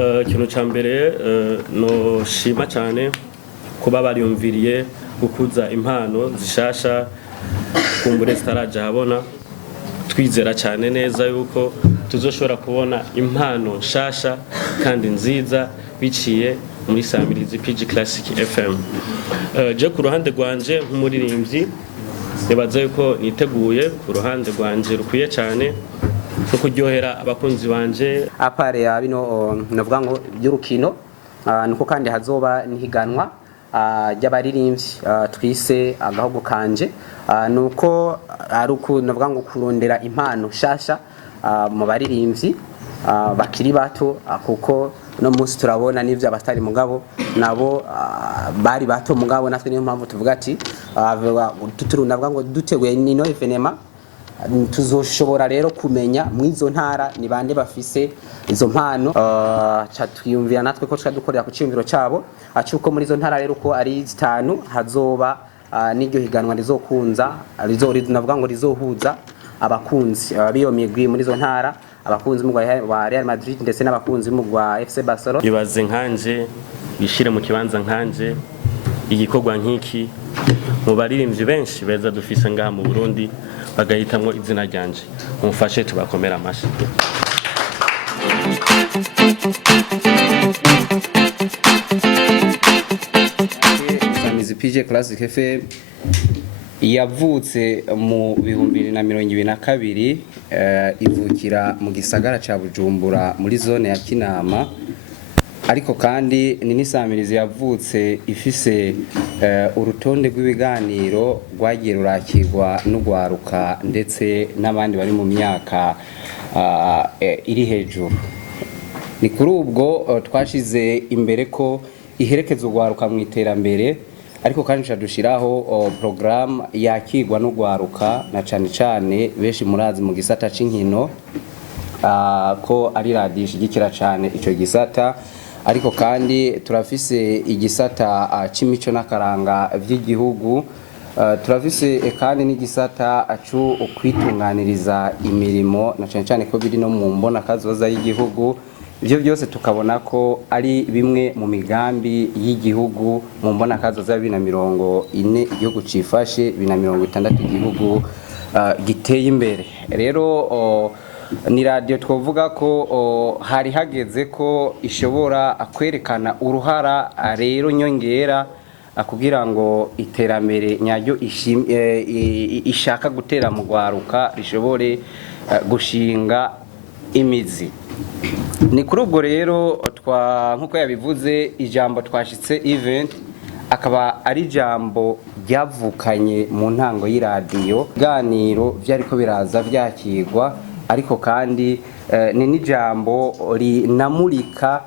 Ikintu ca mbere no shima cyane kuba bariyumviriye gukuza impano zishasha kumbure zitaraja habona. Twizera cyane neza yuko tuzoshobora kubona impano nshasha kandi nziza biciye muri Samirizi PG Classic FM. Je ku ruhande rwanje nk'umuririmbyi nibaza yuko niteguye ku ruhande rwanje rukwiye cyane no kuryohera abakunzi banje. Apare ya bino novuga ngo by'urukino nuko kandi hazoba nihiganwa ry'abaririmbyi twise agahogo kanje nuko ari uko novuga ngo kurondera impano shasha mu baririmbyi bakiri bato kuko no munsi turabona n'ivyo abatari mugabo nabo bari bato mugabo natwe niyo mpamvu tuvuga ati tuturundavuga ngo duteguye nino evenema tuzoshobora rero kumenya mwizo ntara ni bande bafise izo mpano cha twiyumvira natwe ko dukorera ku cimviro cabo acuko muri izo ntara rero ko ari 5 hazoba n'iryo higanwa rizokunza navuga ngo rizohuza abakunzi biyo migwi muri izo ntara abakunzi mu wa Real Madrid ndetse n'abakunzi mu wa FC Barcelona. Ibaze nkanje bishire mu kibanza nkanje igikorwa nk'iki mu baririmbyi benshi beza dufise ngaha mu Burundi bagahitamwo izina ryanje mumfashe tubakomera amashi. Samirizi PG Classic FM yavutse mu 2022 ivukira mu gisagara ca Bujumbura muri zone ya Kinama, ariko kandi ni n'isamirizi yavutse ifise urutonde rw'ibiganiro rwagiye rurakirwa n'ugwaruka ndetse n'abandi bari mu myaka iri hejuru. Ni kuri ubwo twashize imbere ko iherekeza ugwaruka mu iterambere, ariko kandi cadushiraho program yakirwa n'ugwaruka na cane benshi murazi mu gisata c'inkino ko ari radio ishigikira cane ico gisata, ariko kandi turafise igisata c'imico n'akaranga vy'igihugu, turafise kandi n'igisata cyo kwitunganiriza imirimo na cane ko biri no mu mbona kazoza y'igihugu. Ivyo byose tukabona ko ari bimwe mu migambi y'igihugu mu mbona kazoza 2040 igihugu cifashe 2060 igihugu giteye imbere. Rero ni radio twovuga ko hari hageze ko ishobora kwerekana uruhara rero nyongera kugira ngo iterambere nyaryo ishaka gutera mu gwaruka rishobore gushinga imizi. Ni kuri ubwo rero nkuko yabivuze ijambo twashitse event akaba ari jambo ryavukanye mu ntango y'iradiyo, ganiro vyariko biraza vyakirwa, ariko kandi ni n'ijambo rinamurika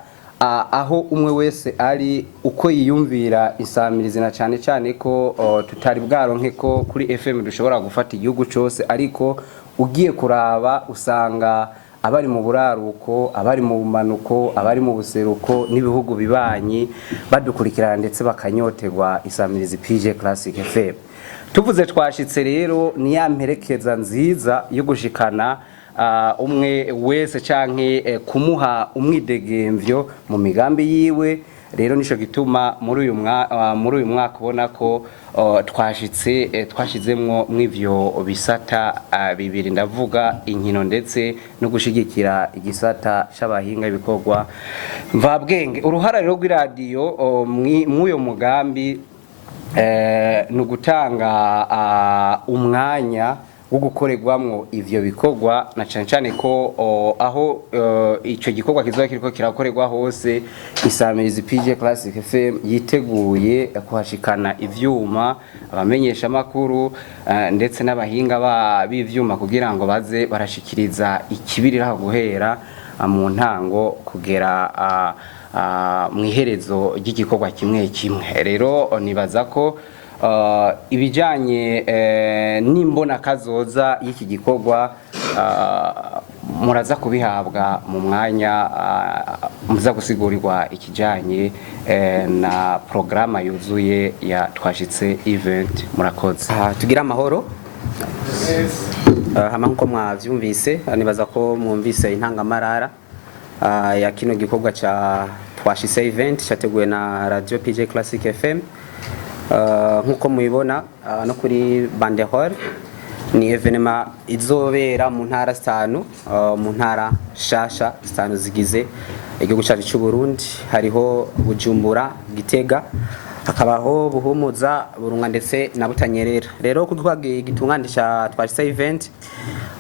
aho umwe wese ari uko yiyumvira isamirizi na cane ko tutari bwaronke ko kuri FM dushobora gufata igihugu cose, ariko ugiye kuraba usanga abari mu buraruko, abari mu bumanuko, abari mu buseruko n'ibihugu bibanyi badukurikirana ndetse bakanyoterwa isamirizi PG Classic FM. Tuvuze twashitse rero ni ya mperekeza nziza yo gushikana umwe wese canke kumuha umwidegemvyo mu migambi yiwe. Rero nico gituma muri uyu mwaka ubona ko twashizemwo mw'ivyo bisata bibiri, ndavuga inkino ndetse no gushigikira igisata c'abahinga ibikorwa mvabwenge. Uruhara rero rw'iradiyo mw'uyo mugambi no gutanga umwanya wo gukorerwamwo ivyo bikorwa na cane ko aho ico gikorwa kizoba kiriko kirakorerwa hose isamirizi PG Classic FM yiteguye kuhashikana ivyuma, abamenyesha makuru ndetse n'abahinga b'ivyuma kugira ngo baze barashikiriza ikibirira guhera mu ntango kugera mwiherezo ry'igikorwa kimwe. Rero nibaza ko ibijanye n'imbona kazoza y'iki gikorwa muraza kubihabwa mu mwanya muza gusigurirwa ikijanye na programa yuzuye ya twashitse event. Murakoze. Tugira amahoro. Hama nko mwavyumvise nibaza ko mwumvise intangamarara ya kino gikorwa ca twashise event cyateguwe na Radio PJ Classic FM. Nkuko mubibona no kuri Bandehor ni evenema izobera mu ntara 5 mu ntara shasha 5 zigize igihugu cyacu cy'u Burundi. Hariho Bujumbura, Gitega, hakabaho Buhumuza, Burunga ndetse na Butanyerera. Rero kutwage gitunganisha twashise event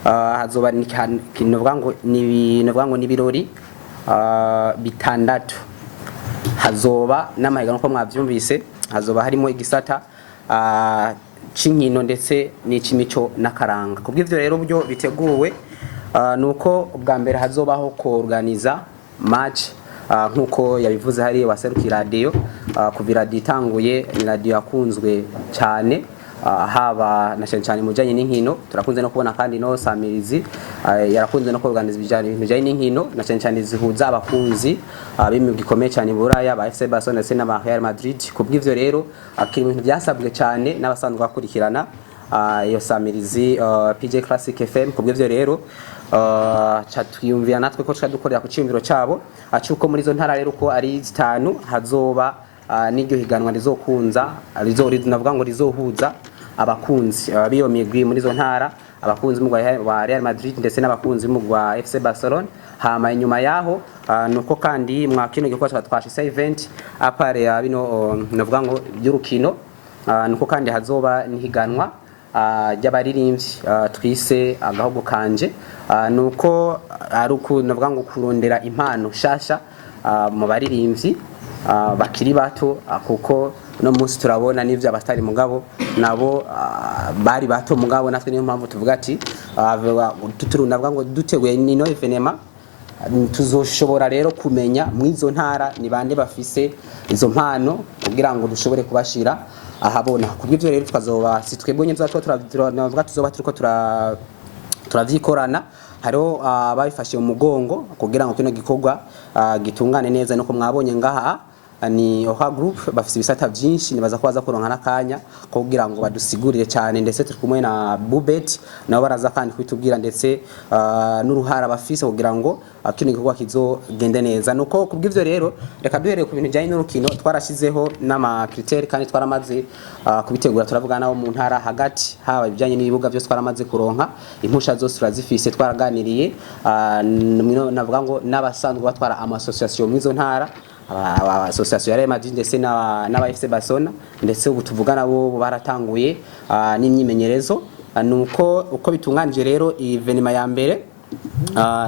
hazoba ni kinovuga ngo ni birori bitandatu. Hazoba n'amahiganwa ko mwavyumvise, hazoba harimo igisata cinkino ndetse n'icimico n'akaranga. Kubw'ivyo rero byo biteguwe nuko ubwa mbere hazobaho ko organiza match nkuko yabivuze hari waseruki radio kuva radio itanguye. Ni radio yakunzwe cyane haba na cyane mujanye n'inkino. Turakunze no kubona kandi no Samirizi yarakunze no organiza ibijanye n'inkino na cyane zihuza abakunzi b'imigwi gikomeye cyane Buraya ba FC Barcelona ndetse na Real Madrid. Kubw'ivyo rero akiri ibintu byasabwe cyane n'abasanzwe bakurikirana iyo Samirizi PJ Classic FM. Kubw'ivyo rero twiyumvira natwe ko dukorera ku cyumviro cyabo acuko muri zo ntara rero ko ari 5 hazoba n'iryo higanwa rizokunza navuga ngo rizohuza abakunzi biyo migwi muri zo ntara, abakunzi mu wa Real Madrid ndetse n'abakunzi mu wa FC Barcelona. Hama inyuma yaho nuko kandi mwa kino gikorwa twashise event apare bino navuga ngo by'urukino nuko kandi hazoba nihiganwa ry'abaririmbyi twise agahogo kanje. Nuko ari navuga ngo kurondera impano shasha mu baririmbyi bakiri bato kuko no munsi turabona n'ivyo abatari mugabo nabo bari bato mugabo natwe niyo mpamvu tuvuga ati navuga ngo duteguye nino evenema tuzoshobora rero kumenya mwizo ntara ni bande bafise izo mpano kugira ngo dushobore kubashira ahabona. Kubw'ivyo rero twazoba sitwebonye navuga tuzoba turiko turavyikorana. Hariho babifashe mu mugongo kugira ngo kino gikorwa gitungane neza. Nuko mwabonye ngaha ni Oha Group bafise ibisata byinshi, nibaza ko baza kuronka nakanya kugira ngo badusigurire cyane, ndetse turi kumwe na Bubet nabo baraza kandi kwitubwira ndetse n'uruhara bafise kugira ngo kino gikorwa kizogende neza. Nuko kubw'ivyo rero reka duhereye ku bintu bijanye n'urukino twarashizeho n'ama critère kandi twaramaze kubitegura. Turavuga nawo mu ntara hagati haba bijanye n'ibibuga byose twaramaze kuronka impusha zose turazifise. Twaraganiriye navuga ngo n'abasanzwe batwara ama association mu izo ntara, association ya Real Madrid ndetse n'aba FC Barcelona, ndetse ubu tuvuga nabo baratanguye n'imyimenyerezo. Nuko uko bitunganije rero evenema ya mbere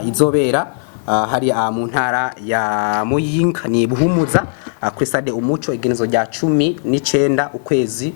izobera hari mu ntara ya Muyinga ni Buhumuza kuri stade Umuco igenezo rya 19 ukwezi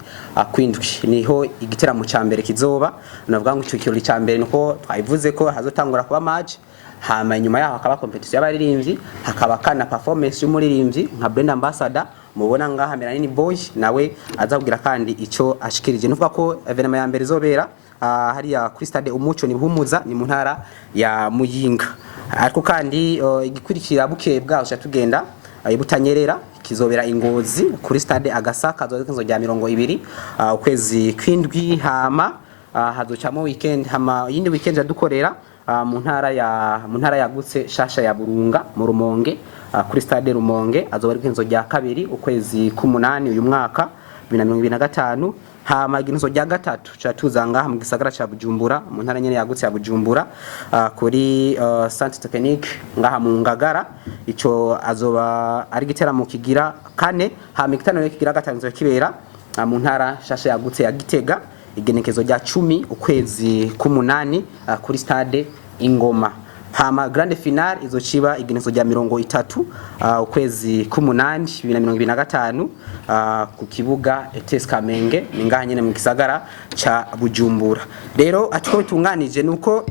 kwindwi niho igiteramo ca mbere kizoba. Navuga ngo icyo kirori ca mbere nuko twayivuze ko hazotangura kuba match, hama inyuma yaho hakaba competition y'abaririmbyi, hakaba kana performance y'umuririmbyi nka brand ambassador mubona ngaha Melanini Boy nawe azabwira kandi ico ashikirije. Nuvuga ko evenema ya mbere izobera hariya kuri stade Umuco ni Buhumuza ni mu ntara ya Muyinga. Ariko kandi igikurikira buke bwaho tugenda Butanyerera kizobera Ingozi kuri stade Agasaka zo rya 20 ukwezi kwindwi. Hama hazocamo weekend, hama yindi weekend yadukorera mu ntara yagutse shasha ya Burunga mu Rumonge kuri stade Rumonge azoba ari kwenzo rya 2 ukwezi k'umunani uyu mwaka 2025. Hama iginzo rya gatatu catuzanga mu gisagara ca Bujumbura mu ntara nyene yagutse ya Bujumbura kuri Centre Technique ngaha mu Ngagara. Ico azoba ari giteramo kigira 4. Hama igitano kigira 5 kibera mu ntara shasha yagutse ya Gitega igenekezo rya 10 ukwezi k'umunani kuri stade Ingoma. Hama grande finale izociba igenekezo rya 30 ukwezi k'umunani 2025 ku kibuga ETS Kamenge ningaha nyene mu gisagara ca Bujumbura. Rero atiko bitunganije nuko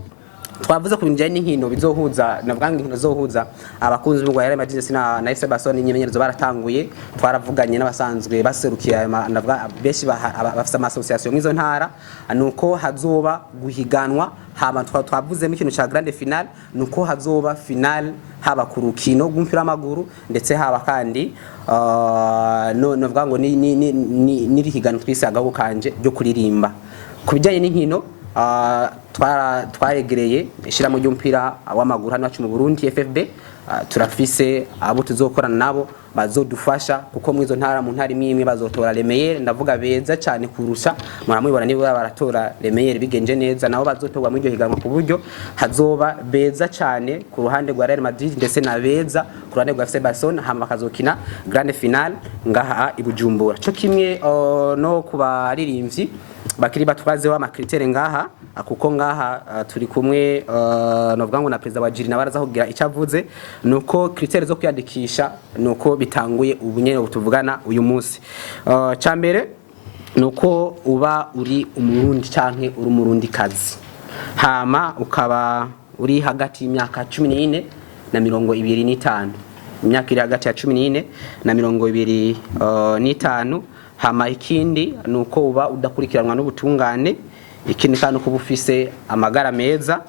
twavuze ku bintu n'inkino bizohuza navuga ngo inkino zohuza abakunzi b'u Real Madrid na FC Barcelona. N'imyemenyerezo baratanguye, twaravuganye n'abasanzwe baserukiye navuga beshi bafite ama association mwizo ntara. Nuko hazoba guhiganwa, hama twavuze mu kintu ca grande finale nuko hazoba finale haba ku rukino rw'umupira w'amaguru ndetse haba kandi navuga ngo ni rihiganwa twise agaho kanje ryo kuririmba. Kubijanye n'inkino twaregereye ishira mu ry'umupira w'amaguru hano mu Burundi FFB turafise abo tuzokorana nabo bazodufasha kuko mwizo ntara mu ntari imwe bazotora remeyere ndavuga beza cyane kurusha muramubona niba baratora remeyere bigenje neza nabo bazotorwa muri iryo higanwa ku buryo hazoba beza cyane ku ruhande rwa Real Madrid ndetse na beza ku ruhande rwa FC Barcelona hama bakazokina grande finale ngaha i Bujumbura cyo kimwe no kubaririmbyi bakiri batwazeho amakritere ngaha kuko ngaha turi kumwe novuga ngo na president wa Jiri nabaraza kugira icyavuze nuko kritere zo kwiyandikisha nuko bitanguye ubunye butuvugana uyu munsi cyambere nuko uba uri umurundi canke uri umurundi kazi hama ukaba uri hagati y'imyaka 14 na 25 imyaka iri hagati ya 14 na 25 hama ikindi nuko uba udakurikiranwa n'ubutungane ikindi kandi uko bufise amagara meza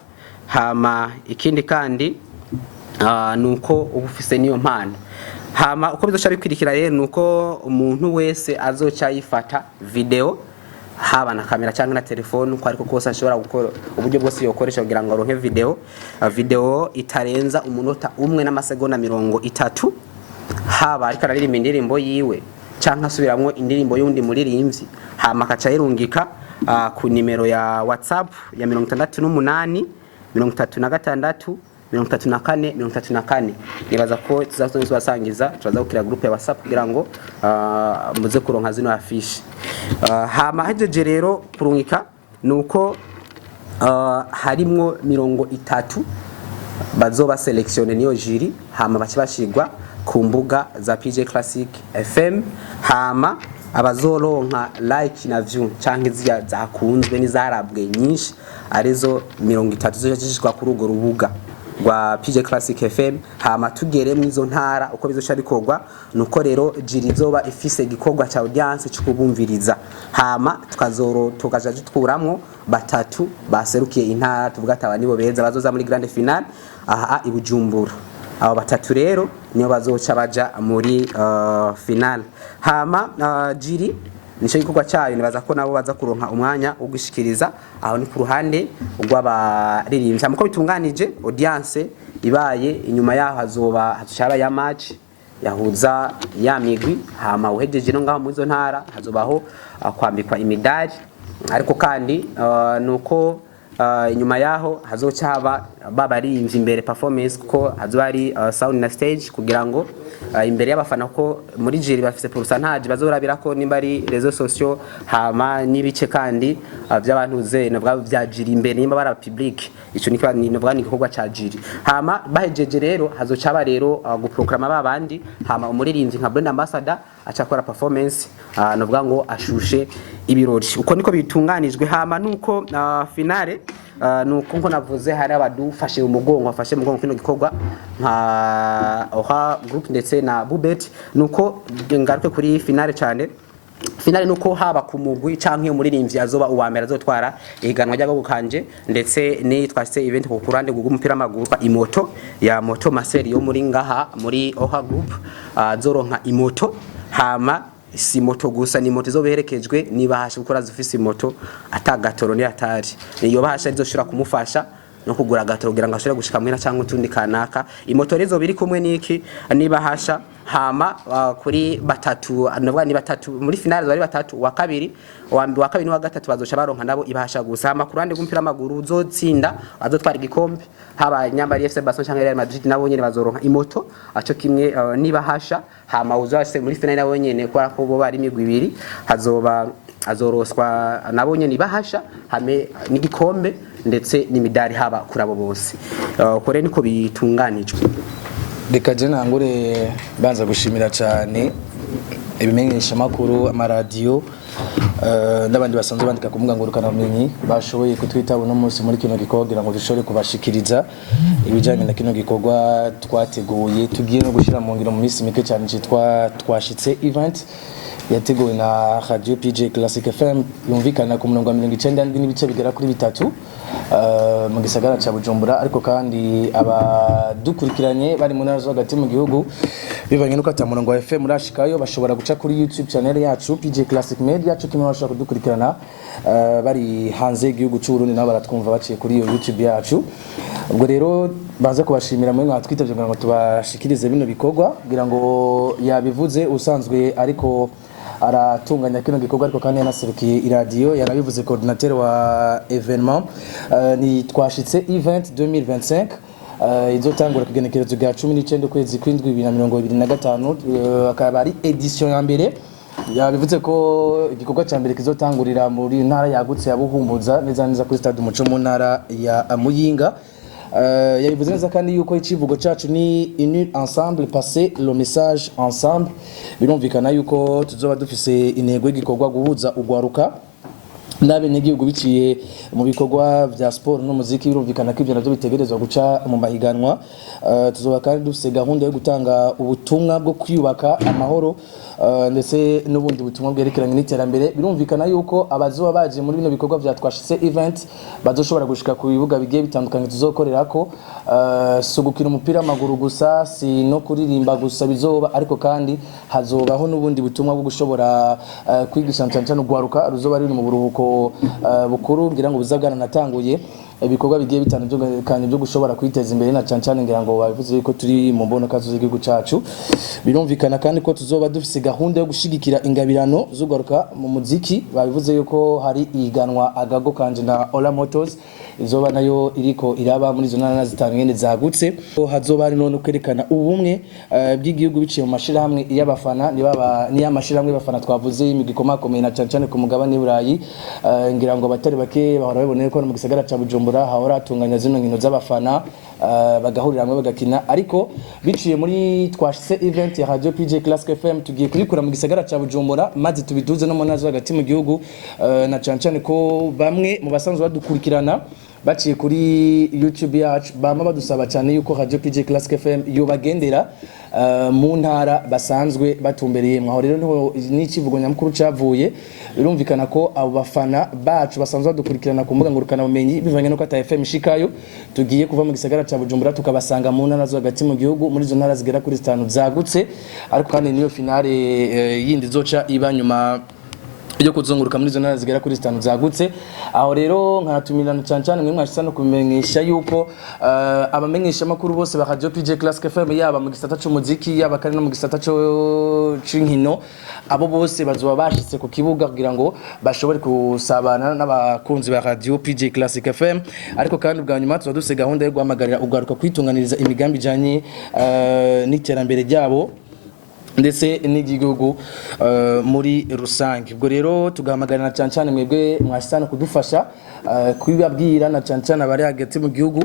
hama ikindi kandi nuko ubufise niyo mpano hama uko bizoca bikwirikira rero nuko umuntu wese azoca yifata video haba na kamera cyangwa na telefone uko ariko kose ashobora gukora uburyo bwose yokoresha kugira ngo aronke video itarenza umunota umwe n'amasegonda 30 haba ariko araririmba indirimbo yiwe cyangwa asubiramwo indirimbo y'undi muririmbyi hama akaca yirungika ku nimero ya WhatsApp ya 68 36 34 34 nibaza ko tuzasangiza turaza gukira groupe ya WhatsApp kugira ngo muze kuronka zino affiche hama hajeje rero kurungika nuko harimwo 30 bazoba selectionné niyo jiri hama bakibashigwa ku mbuga za PJ Classic FM hama abazoronka like na view canke zya zakunzwe n'izarabwe nyinshi arizo 30 zishishwa kuri ugo rubuga rwa PJ Classic FM hama tugere mwizo ntara uko bizoca bikorwa nuko rero jiri zoba ifise gikorwa ca audience cy'ukubumviriza hama tukaja tutkuramwo batatu baserukiye intara tuvuga ati abanibo beza bazoza muri grande finale aha i Bujumbura abo batatu rero niyo bazoca baja muri finale hama jiri nico gikorwa cyayo nibaza ko nabo baza kuronka umwanya wo gushikiriza aho ni ku ruhande rw'abaririmbyi amuko bitunganije audience ibaye inyuma yaho hazoba hashaba ya match yahuza ya migwi hama uhejeje no ngaho muzo ntara hazobaho kwambikwa imidari ariko kandi nuko inyuma yaho hazoca haba babaririmbyi imbere performance ko hazoba ari sound na stage kugira ngo imbere y'abafana ko muri jiri bafise pourcentage bazorabira ko nimba ari réseaux sociaux hama nibice kandi by'abantu ze navuga bya jiri imbere nimba bara public ico nikwa navuga ni gikorwa ca jiri hama bahejeje rero hazoca aba rero guprograma babandi hama umuririmbyi nka brand ambassador acakora performance navuga ngo ashushe ibirori uko niko bitunganijwe hama nuko finale nuko nko navuze hari abadufashe umugongo afashe umugongo kino gikorwa nka oha group ndetse na Bubet nuko ngaruke kuri finale cyane finale nuko haba ku mugwi canke umuririmbyi azoba uwambere azotwara ihiganwa rya gukanje ndetse ni twase event ku kurande gugumupira amaguru imoto ya moto maseri yo muri ngaha muri oha group azoronka imoto hama si moto gusa ni moto zobeherekejwe niba hashe gukora zifise moto atagatoro ni atari niyo bahasha rizoshira kumufasha no kugura gatoro kugira ngo ashobore gushika mwina cyangwa utundi kanaka imoto rezo biri kumwe niki niba hasha hama kuri batatu navuga ni batatu muri finale bari batatu wa kabiri wa gatatu bazoca baronka nabo ibahasha gusa hama kurande gumpira amaguru uzotsinda azotwara igikombe haba nyambari FC Barcelona cyangwa Real Madrid nabo nyene bazoronka imoto aco kimwe niba hasha hama uzase muri finale nabo nyene kwa ko bo bari imigwi ibiri hazoba azoroswa nabo nyene ibahasha hame n'igikombe ndetse n'imidari haba kurabo bose kore niko bitunganijwe reka je nangure banza gushimira cyane ibimenyesha makuru amaradiyo n'abandi basanzwe bandika ku ngurukana bumenyi bashoboye kutwitaba no munsi muri kino gikorwa kugira ngo dushobore kubashikiriza ibijanye na kino gikorwa twateguye tugiye no gushira mu ngiro mu minsi mike cyane cyitwa twashitse event yateguwe na Radio PJ Classic FM yumvikana ku murongo wa 90 n'ibice bigera kuri 3 mu gisagara ca Bujumbura ariko kandi abadukurikiranye bari mu ntara zo hagati mu gihugu bivanye nuko atamurongo wa FM urashikayo bashobora guca kuri YouTube channel yacu PJ Classic Media cyo kimwe bashobora kudukurikirana bari hanze y'igihugu cy'u Burundi nabo baratwumva baciye kuri iyo YouTube yacu. Ubwo rero baza kubashimira mwe mwatwitavye ngo tubashikirize bino bikorwa kugira ngo yabivuze usanzwe ariko aratunganya kino gikorwa ariko kandi yanaserukiye iradio yanabivuze coordinateur wa evenement ni twashitse event 2025 izotangura kugenekerezo rya 19 kwezi kw'indwi 2025 akaba ari edition ya mbere yabivuze ko igikorwa cya mbere kizotangurira muri ntara yagutse ya Buhumuza neza neza kuri stade Umuco mu ntara ya Muyinga. Yabivuze neza kandi yuko icivugo cacu ni unir ensemble passer le message ensemble. Birumvikana yuko tuzoba dufise intego y'igikorwa guhuza ugwaruka n'abenegihugu biciye mu bikorwa vya sport no muziki. Birumvikana ko ivyo navyo bitegerezwa guca mu mahiganwa. Tuzoba kandi dufise gahunda yo gutanga ubutumwa bwo kwiyubaka amahoro ndetse n'ubundi butumwa bwerekeranye n'iterambere. Birumvikana yuko abazoba baje muri bino bikorwa vya twashitse event bazoshobora gushika ku bibuga bigiye bitandukanye tuzokorerako, so gukina umupira w'amaguru gusa, si no kuririmba gusa bizoba, ariko kandi hazobaho n'ubundi butumwa bwo gushobora kwigisha cyane ugwaruka ruzoba ruri mu buruhuko bukuru ngira ngo buzagana natanguye ibikorwa bigiye bitandukanye byo gushobora kwiteza imbere na cyane ngira ngo babivuze yuko turi mu mbono kazo z'igihugu cacu. Birumvikana kandi ko tuzoba dufise gahunda yo gushigikira ingabirano z'ugwaruka mu muziki. Babivuze yuko hari iganwa agago kanje na Ola Motors izoba nayo iriko iraba muri zona na zitanu nyene zagutse. Hazoba hari none kwerekana ubumwe bw'igihugu biciye mu mashira hamwe y'abafana ni y'amashira hamwe y'abafana twavuze imigikoma komeye na cyane ku mugabane Burayi. Ngira ngo abatari bake bahora baboneye ko mu gisagara ca Bujumbura hahora atunganya zino nkino z'abafana bagahurira hamwe bagakina, ariko biciye muri twashitse event ya Radio PJ Classic FM tugiye kurikura mu gisagara ca Bujumbura maze tubiduze no mu nazo hagati mu gihugu na cyane ko bamwe mu basanzwe badukurikirana baciye kuri YouTube yacu bama badusaba cyane yuko Radio PJ Classic FM yobagendera mu ntara basanzwe batumbereye mwaho. Rero n'ikivugo nyamukuru cavuye birumvikana ko abo bafana bacu basanzwe badukurikirana ku mbuga ngurukana bumenyi bivanye no ko ata FM ishikayo tugiye kuva mu gisagara ca Bujumbura tukabasanga mu ntara zo hagati mu gihugu muri zo ntara zigera kuri 5 zagutse, ariko kandi niyo finale yindi zoca iba nyuma yo kuzunguruka muri zo ntara zigera kuri 5 zagutse. Aho rero nkatumirana cyane mwe mwashitse no kumenyesha yuko abamenyesha makuru bose ba Radio PJ Classic FM yaba mu gisata cy'umuziki yaba kandi no mu gisata cy'inkino abo bose bazoba bashitse ku kibuga kugira ngo bashobore kusabana n'abakunzi ba Radio PJ Classic FM. Ariko kandi bwa nyuma tuba dufite gahunda yo guhamagarira ugaruka kwitunganiriza imigambi ijanye n'iterambere ryabo ndetse n'igihugu muri rusange. Ubwo rero tugahamagarana cyane mwebwe mwashitana kudufasha kwibabwira na cyane abari hagati mu gihugu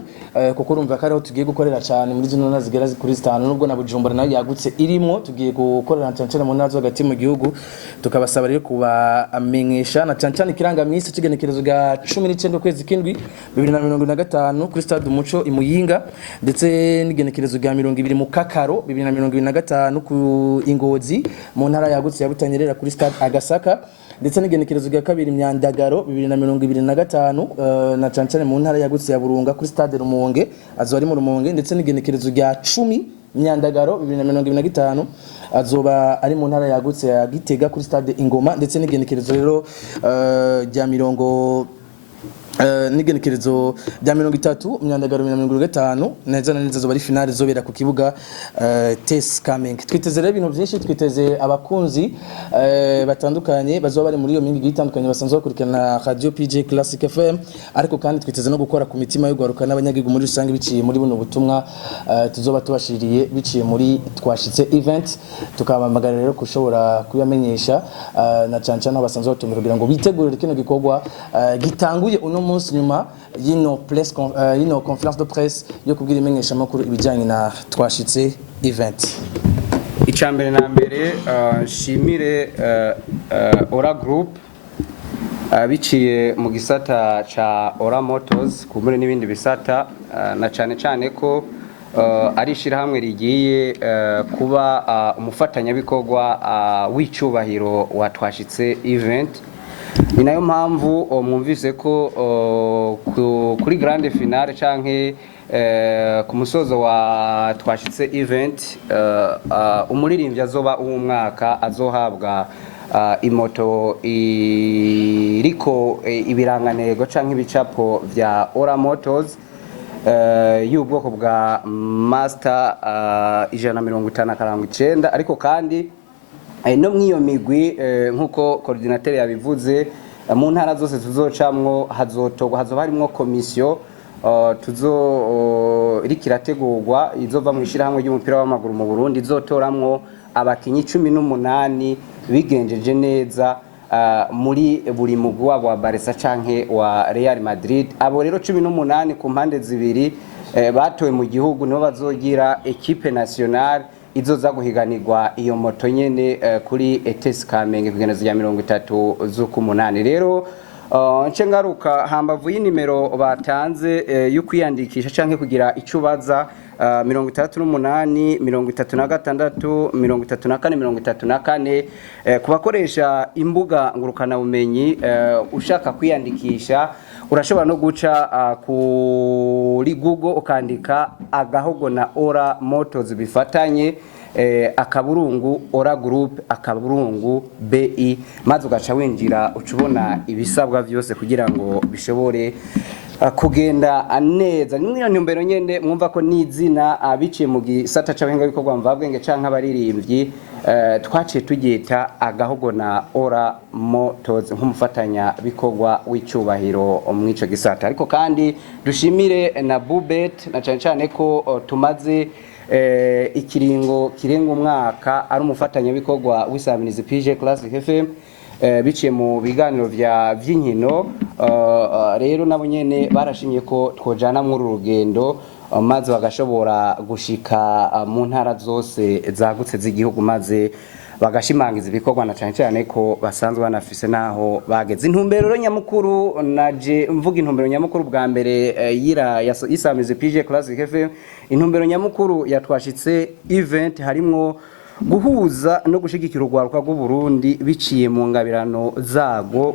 kuko urumva ko ariho tugiye gukorera cyane muri zino ntara zigera kuri 5 nubwo na Bujumbura nayo yagutse irimo tugiye gukorera cyane mu ntara zo hagati mu gihugu. Tukabasaba rero kubamenyesha na cyane ikirangamisi kigenekerezo ga 19 kwezi kw'indwi 2025 kuri stade Umuco i Muyinga, ndetse n'igenekerezo ga 20 mu Kakaro 2025 ku Ingozi mu ntara yagutse ya Butanyerera kuri stade Agasaka, ndetse n'igenekerezo rya kabiri Myandagaro 2025 na cyane mu ntara yagutse ya Burunga kuri stade Rumonge azoba ari mu Rumonge, ndetse n'igenekerezo rya 10 Myandagaro 2025 azoba ari mu ntara yagutse ya Gitega kuri stade Ingoma, ndetse n'igenekerezo rero rya n'igenekerezo rya 30 Myandagaro 2025 neza neza zo bari finale zobera ku kibuga TS Coming. Twiteze rero ibintu byinshi, twiteze abakunzi batandukanye bazoba bari muri iyo mingi itandukanye basanzwe bakurikirana Radio PJ Classic FM, ariko kandi twiteze no gukora ku mitima yo gwaruka n'abanyagihugu muri rusange biciye muri buno butumwa tuzoba tubashiriye biciye muri twashitse event. Tukabamagara rero kushobora kuyamenyesha na cyane abasanzwe batumira kugira ngo bitegurire kino gikorwa gitanguye uno munsi nyuma y'ino conference de presse yo kubwira imenyesha makuru ibijyanye na twashitse event. Icambere na mbere shimire Ora Group biciye mu gisata ca Ora Motors kumure n'ibindi bisata na cyane ko ari ishirahamwe rigiye kuba umufatanyabikorwa w'icubahiro wa twashitse event. ni nayo mpamvu mwumvise ko kuri grande finale canke ku musozo wa twashitse event umuririmbyi azoba uw'umwaka azohabwa imoto iriko ibirangantego canke ibicapo vya Ora Motors y'ubwoko bwa Master 159 ariko kandi no mwiyo migwi nkuko coordinateur yabivuze mu ntara zose tuzocamwo hazoba harimwo komisiyo irikirategurwa izova mu ishirahamwe ry'umupira w'amaguru mu Burundi izotoramwo abakinyi 18 bigenjeje neza muri buri mugwi wabo wa Barca canke wa Real Madrid. Abo rero 18 ku mpande zibiri batowe mu gihugu nibo bazogira equipe nationale izoza guhiganirwa iyo moto nyene kuri ETS Kamenge kugeneza ya 30 z'ukumunani. Rero nce ngaruka hambavu y'inimero batanze yo kwiyandikisha canke kugira icubaza 68 36 34 34 kubakoresha imbuga ngurukana bumenyi ushaka kwiyandikisha urashobora no guca kuri Google ukandika agahogo na Ora Motors bifatanye akaburungu Ora Group akaburungu BI maze ugaca winjira ucubona ibisabwa byose kugira ngo bishobore kugenda neza. Ni mwiyo ntumbero nyene mwumva ko nizina biciye mu gisata c'abahinga bikorwa mvabwenge canke abaririmbyi twaciye tugita agahogo na Ora Motors nk'umufatanya bikorwa w'icubahiro mwico gisata. Ariko kandi dushimire na Bubet na cyane ko tumaze ikiringo kirenga umwaka ari umufatanya bikorwa w'isamirizi PJ Classic FM biciye mu biganiro vy'inkino. Rero nabo nyene barashimye ko twojana muri urugendo maze bagashobora gushika mu ntara zose zagutse z'igihugu maze bagashimangiza ibikorwa na cyane ko basanzwe banafise naho bageze. Intumbero nyamukuru naje mvuga intumbero nyamukuru bwa mbere y'isamizi PJ Classic FM, intumbero nyamukuru yatwashitse event harimwo guhuza no gushigikira urwaruka rw'u Burundi biciye mu ngabirano zago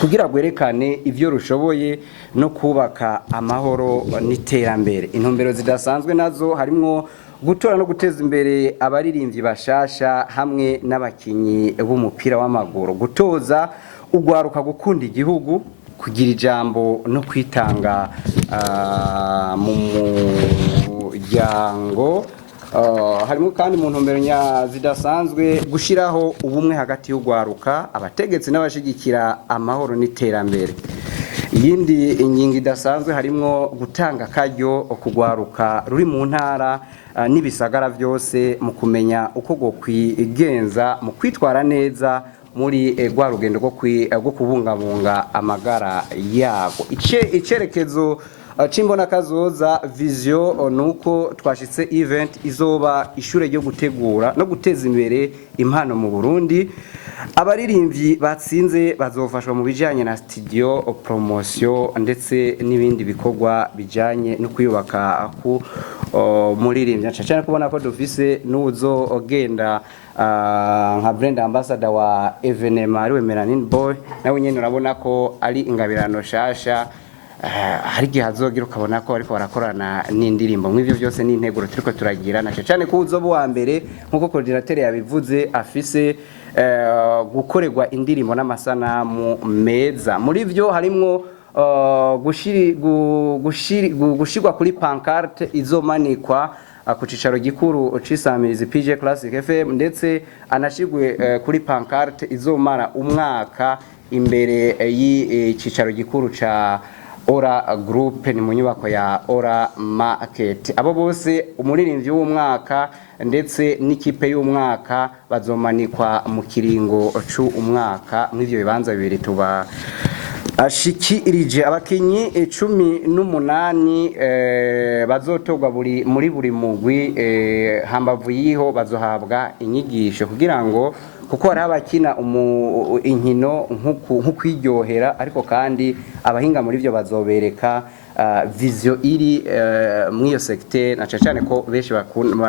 kugira gwerekane ivyo rushoboye no kubaka amahoro n'iterambere. Intumbero zidasanzwe nazo harimwo gutora no guteza imbere abaririmbyi bashasha hamwe n'abakinyi b'umupira w'amaguru, gutoza ugwaruka gukunda igihugu, kugira ijambo no kwitanga mu muryango. Harimo kandi mu ntumbero zidasanzwe gushiraho ubumwe hagati y'ugwaruka, abategetsi n'abashigikira amahoro n'iterambere. Iyindi ingingo idasanzwe harimo gutanga akaryo kugwaruka ruri mu ntara n'ibisagara byose mu kumenya uko go kwigenza mu kwitwara neza muri gwa rugendo rwo kubungabunga amagara yabo. Icerekezo cimbona kazoza vision nuko twashitse event izoba ishure ryo gutegura no guteza imbere impano mu Burundi. Abaririmbyi batsinze bazofashwa mu bijanye na studio promotion ndetse n'ibindi bikorwa bijanye no kwiyubaka ku muririmbyi. Cyane kubona ko dufise n'uzo ogenda nka brand ambassador wa evenement ariwe Melanin Boy, nawe nyene urabona ko ari ingabirano shasha. Hari gihe hazogira ukabona ko ariko barakorana n'indirimbo. Mw'ivyo byose ni integuro turiko turagira na cyane ko uzobo wa mbere nkuko coordinateur yabivuze afise gukorerwa indirimbo n'amasanamu meza. Muri byo harimwo gushirwa kuri pancarte izomanikwa ku cicaro gikuru c'isamirizi PJ Classic FM, ndetse anashigwe kuri pancarte izomara umwaka imbere y'icicaro gikuru ca Ora Group ni mu nyubako ya Ora Market. Abo bose umuririmbyi w'umwaka ndetse n'ikipe y'umwaka bazomanikwa mu kiringo c'umwaka mw'ivyo bibanza bibiri tuba ashikirije. Abakinyi 18 bazotogwa muri buri mugwi hambavu yiho bazohabwa inyigisho kugira ngo kuko hari abakina inkino nk'ukwiryohera, ariko kandi abahinga muri byo bazobereka vision iri mw'iyo secteur na cyane ko benshi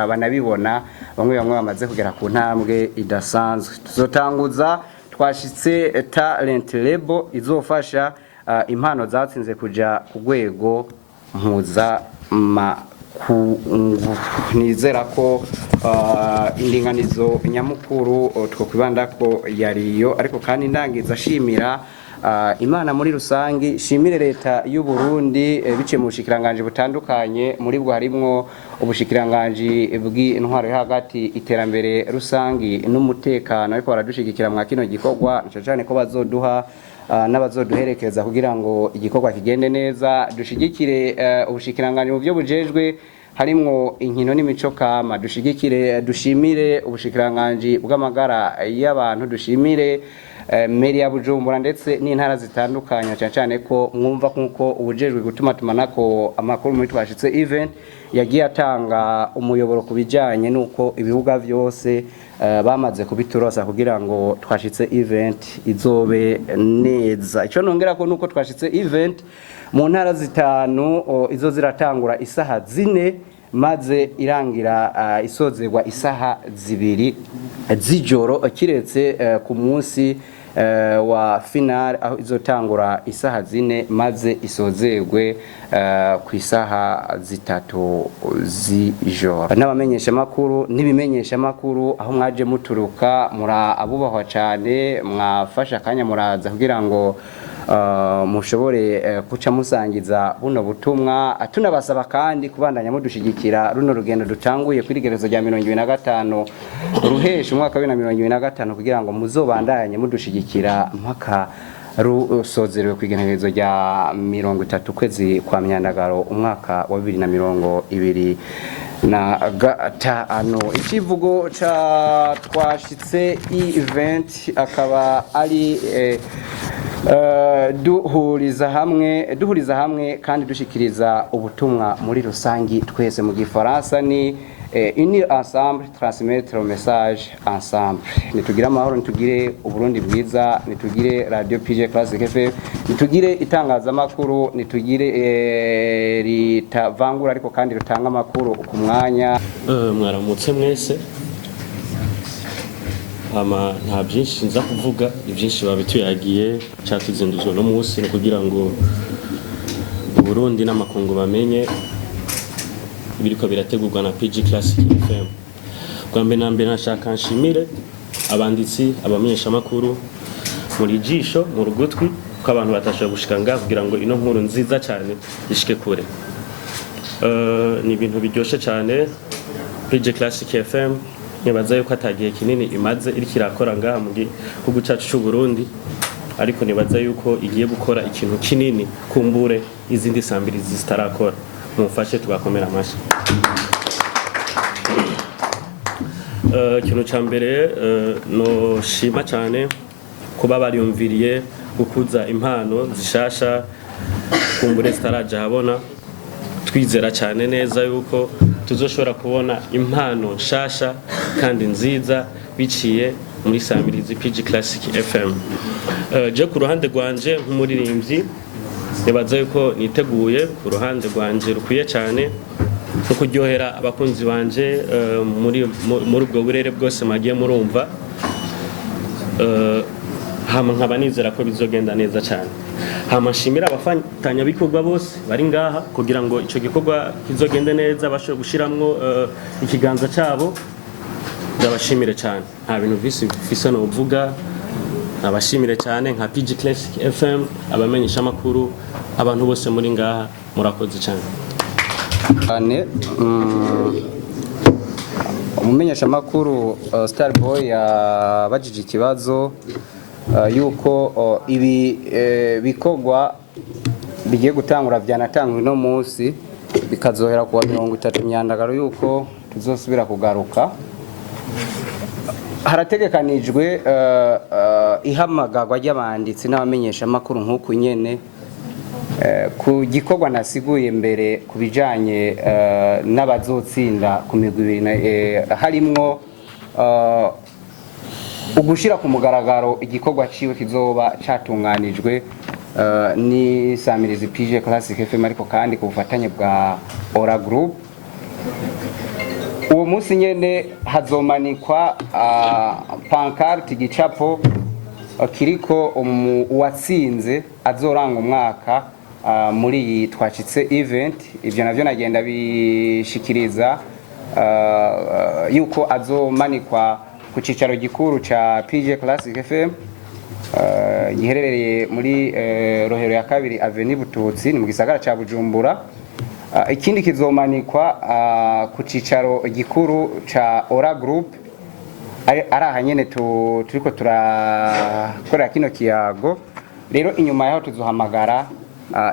banabibona bamwe bamaze kugera ku ntambwe idasanzwe. Tuzotanguza twashitse talent label izofasha impano zatsinze kuja ku rwego mpuza nizera ko indinganizo nyamukuru two kwibanda ko yariyo ariko kandi ndangiza shimira Imana muri rusangi shimire leta y'u Burundi bice mu bushikiranganje butandukanye muri bwo harimwo ubushikiranganje bw'intwaro hagati iterambere rusangi n'umutekano ariko baradushigikira mwa kino gikorwa cyane ko bazoduha n'abazoduherekeza kugira ngo igikorwa kigende neza dushigikire ubushikiranganje mu byo bujejwe harimwo inkino n'imico kama dushimire ubushikiranganje bw'amagara y'abantu dushimire meri ya Bujumbura ndetse n'intara zitandukanye cyane ko mwumva kuko ubujejwe gutuma tumanako amakuru muri twashitse event yagiye atanga umuyoboro kubijanye nuko ibibuga byose bamaze kubiturosa kugira ngo twashitse event izobe neza ico nongera ko nuko twashitse event mu ntara zitanu izo ziratangura isaha 4 maze irangira isozerwa isaha 2 z'ijoro kiretse ku munsi wa final aho izotangura isaha 4 maze isozerwe ku isaha 3 z'ijoro n'abamenyesha makuru nibimenyesha makuru aho mwaje muturuka mura abubahwa cyane mwafasha kanya muraza kugira ngo mushobore kuca musangiza buno butumwa tunabasaba kandi kubandanya mudushigikira runo rugendo dutanguye kuri gerezo rya 2025 ruhesha umwaka wa 2025 kugira ngo muzobandanye mudushigikira mpaka rusozerewe kwigenekerezo rya 30 kwezi kwa myandagaro umwaka wa 2025 ikivugo ca twashitse event akaba ari duhuriza hamwe kandi dushikiriza ubutumwa muri rusangi twese mu gifaransa ni unir ensemble transmettre le message ensemble nitugire amahoro nitugire uburundi bwiza nitugire radio PG Classic FM nitugire itangazamakuru nitugire ritavangura ariko kandi rutanga amakuru ku mwanya mwaramutse mwese nta byinshi nza kuvuga ibyinshi babituyagiye cyatuzinduzwe no munsi no kugira ngo Burundi n'amakungu bamenye biriko birategurwa na PG Classic FM kwambe nambe nashaka nshimire abanditsi abamenyesha makuru muri jisho mu rugutwi ko abantu batashobora gushika ngaho kugira ngo ino nkuru nziza cyane ishike kure ni ibintu biryoshe cyane PG Classic FM nibaza yuko atagiye kinini imaze iri kirakora ngaha mu gihugu cyacu cy'u Burundi ariko nibaza yuko igiye gukora ikintu kinini kumbure izindi sambirizi zitarakora mufashe tugakomera amashi ikintu cya mbere no shima cyane kuba bariyumviriye gukuza impano zishasha kumbure zitaraja habona twizera cyane neza yuko tuzoshobora kubona impano nshasha kandi nziza biciye muri sambirizi PG Classic FM je ku ruhande rwanje nk'umuririmbyi nibaza yuko niteguye ku ruhande rwanje rukwiye cyane no kuryohera abakunzi banje muri ubwo burere bwose magiye murumva hama nkaba nizera ko bizogenda neza cyane hama nshimira abafatanya bikorwa bose bari ngaha kugira ngo ico gikorwa kizogende neza bashobora gushiramwo ikiganza cyabo ndabashimire cyane nta bintu visi no uvuga abashimire cyane nka PG Classic FM abamenyesha makuru abantu bose muri ngaha murakoze cyane umumenyesha makuru Starboy yabajije ikibazo yuko ibi bikogwa bigiye gutangura byanatangwa no munsi bikazohera kuwa 30 myandagaro yuko tuzosubira kugaruka harategekanijwe ihamagagwa ry'abanditsi n'abamenyesha makuru nk'uko nyene ku gikorwa nasiguye mbere kubijanye n'abazotsinda ku migwi harimwo ugushira ku mugaragaro igikorwa ciwe kizoba catunganijwe ni Samirizi PG Classic FM ariko kandi ku bufatanye bwa Ora Group uwo munsi nyene hazomanikwa pancarte gicapo kiriko uwatsinze azoranga umwaka muri iyi twacitse event. Ivyo navyo nagenda bishikiriza yuko azomanikwa ku cicaro gikuru ca PJ Classic FM giherereye muri Rohero ya kabiri Avenue Bututsi ni mu gisagara ca Bujumbura. Ikindi kizomanikwa ku cicaro gikuru ca Ora Group ari ahanyene turiko turakora kino kiyago. Rero inyuma yaho tuzohamagara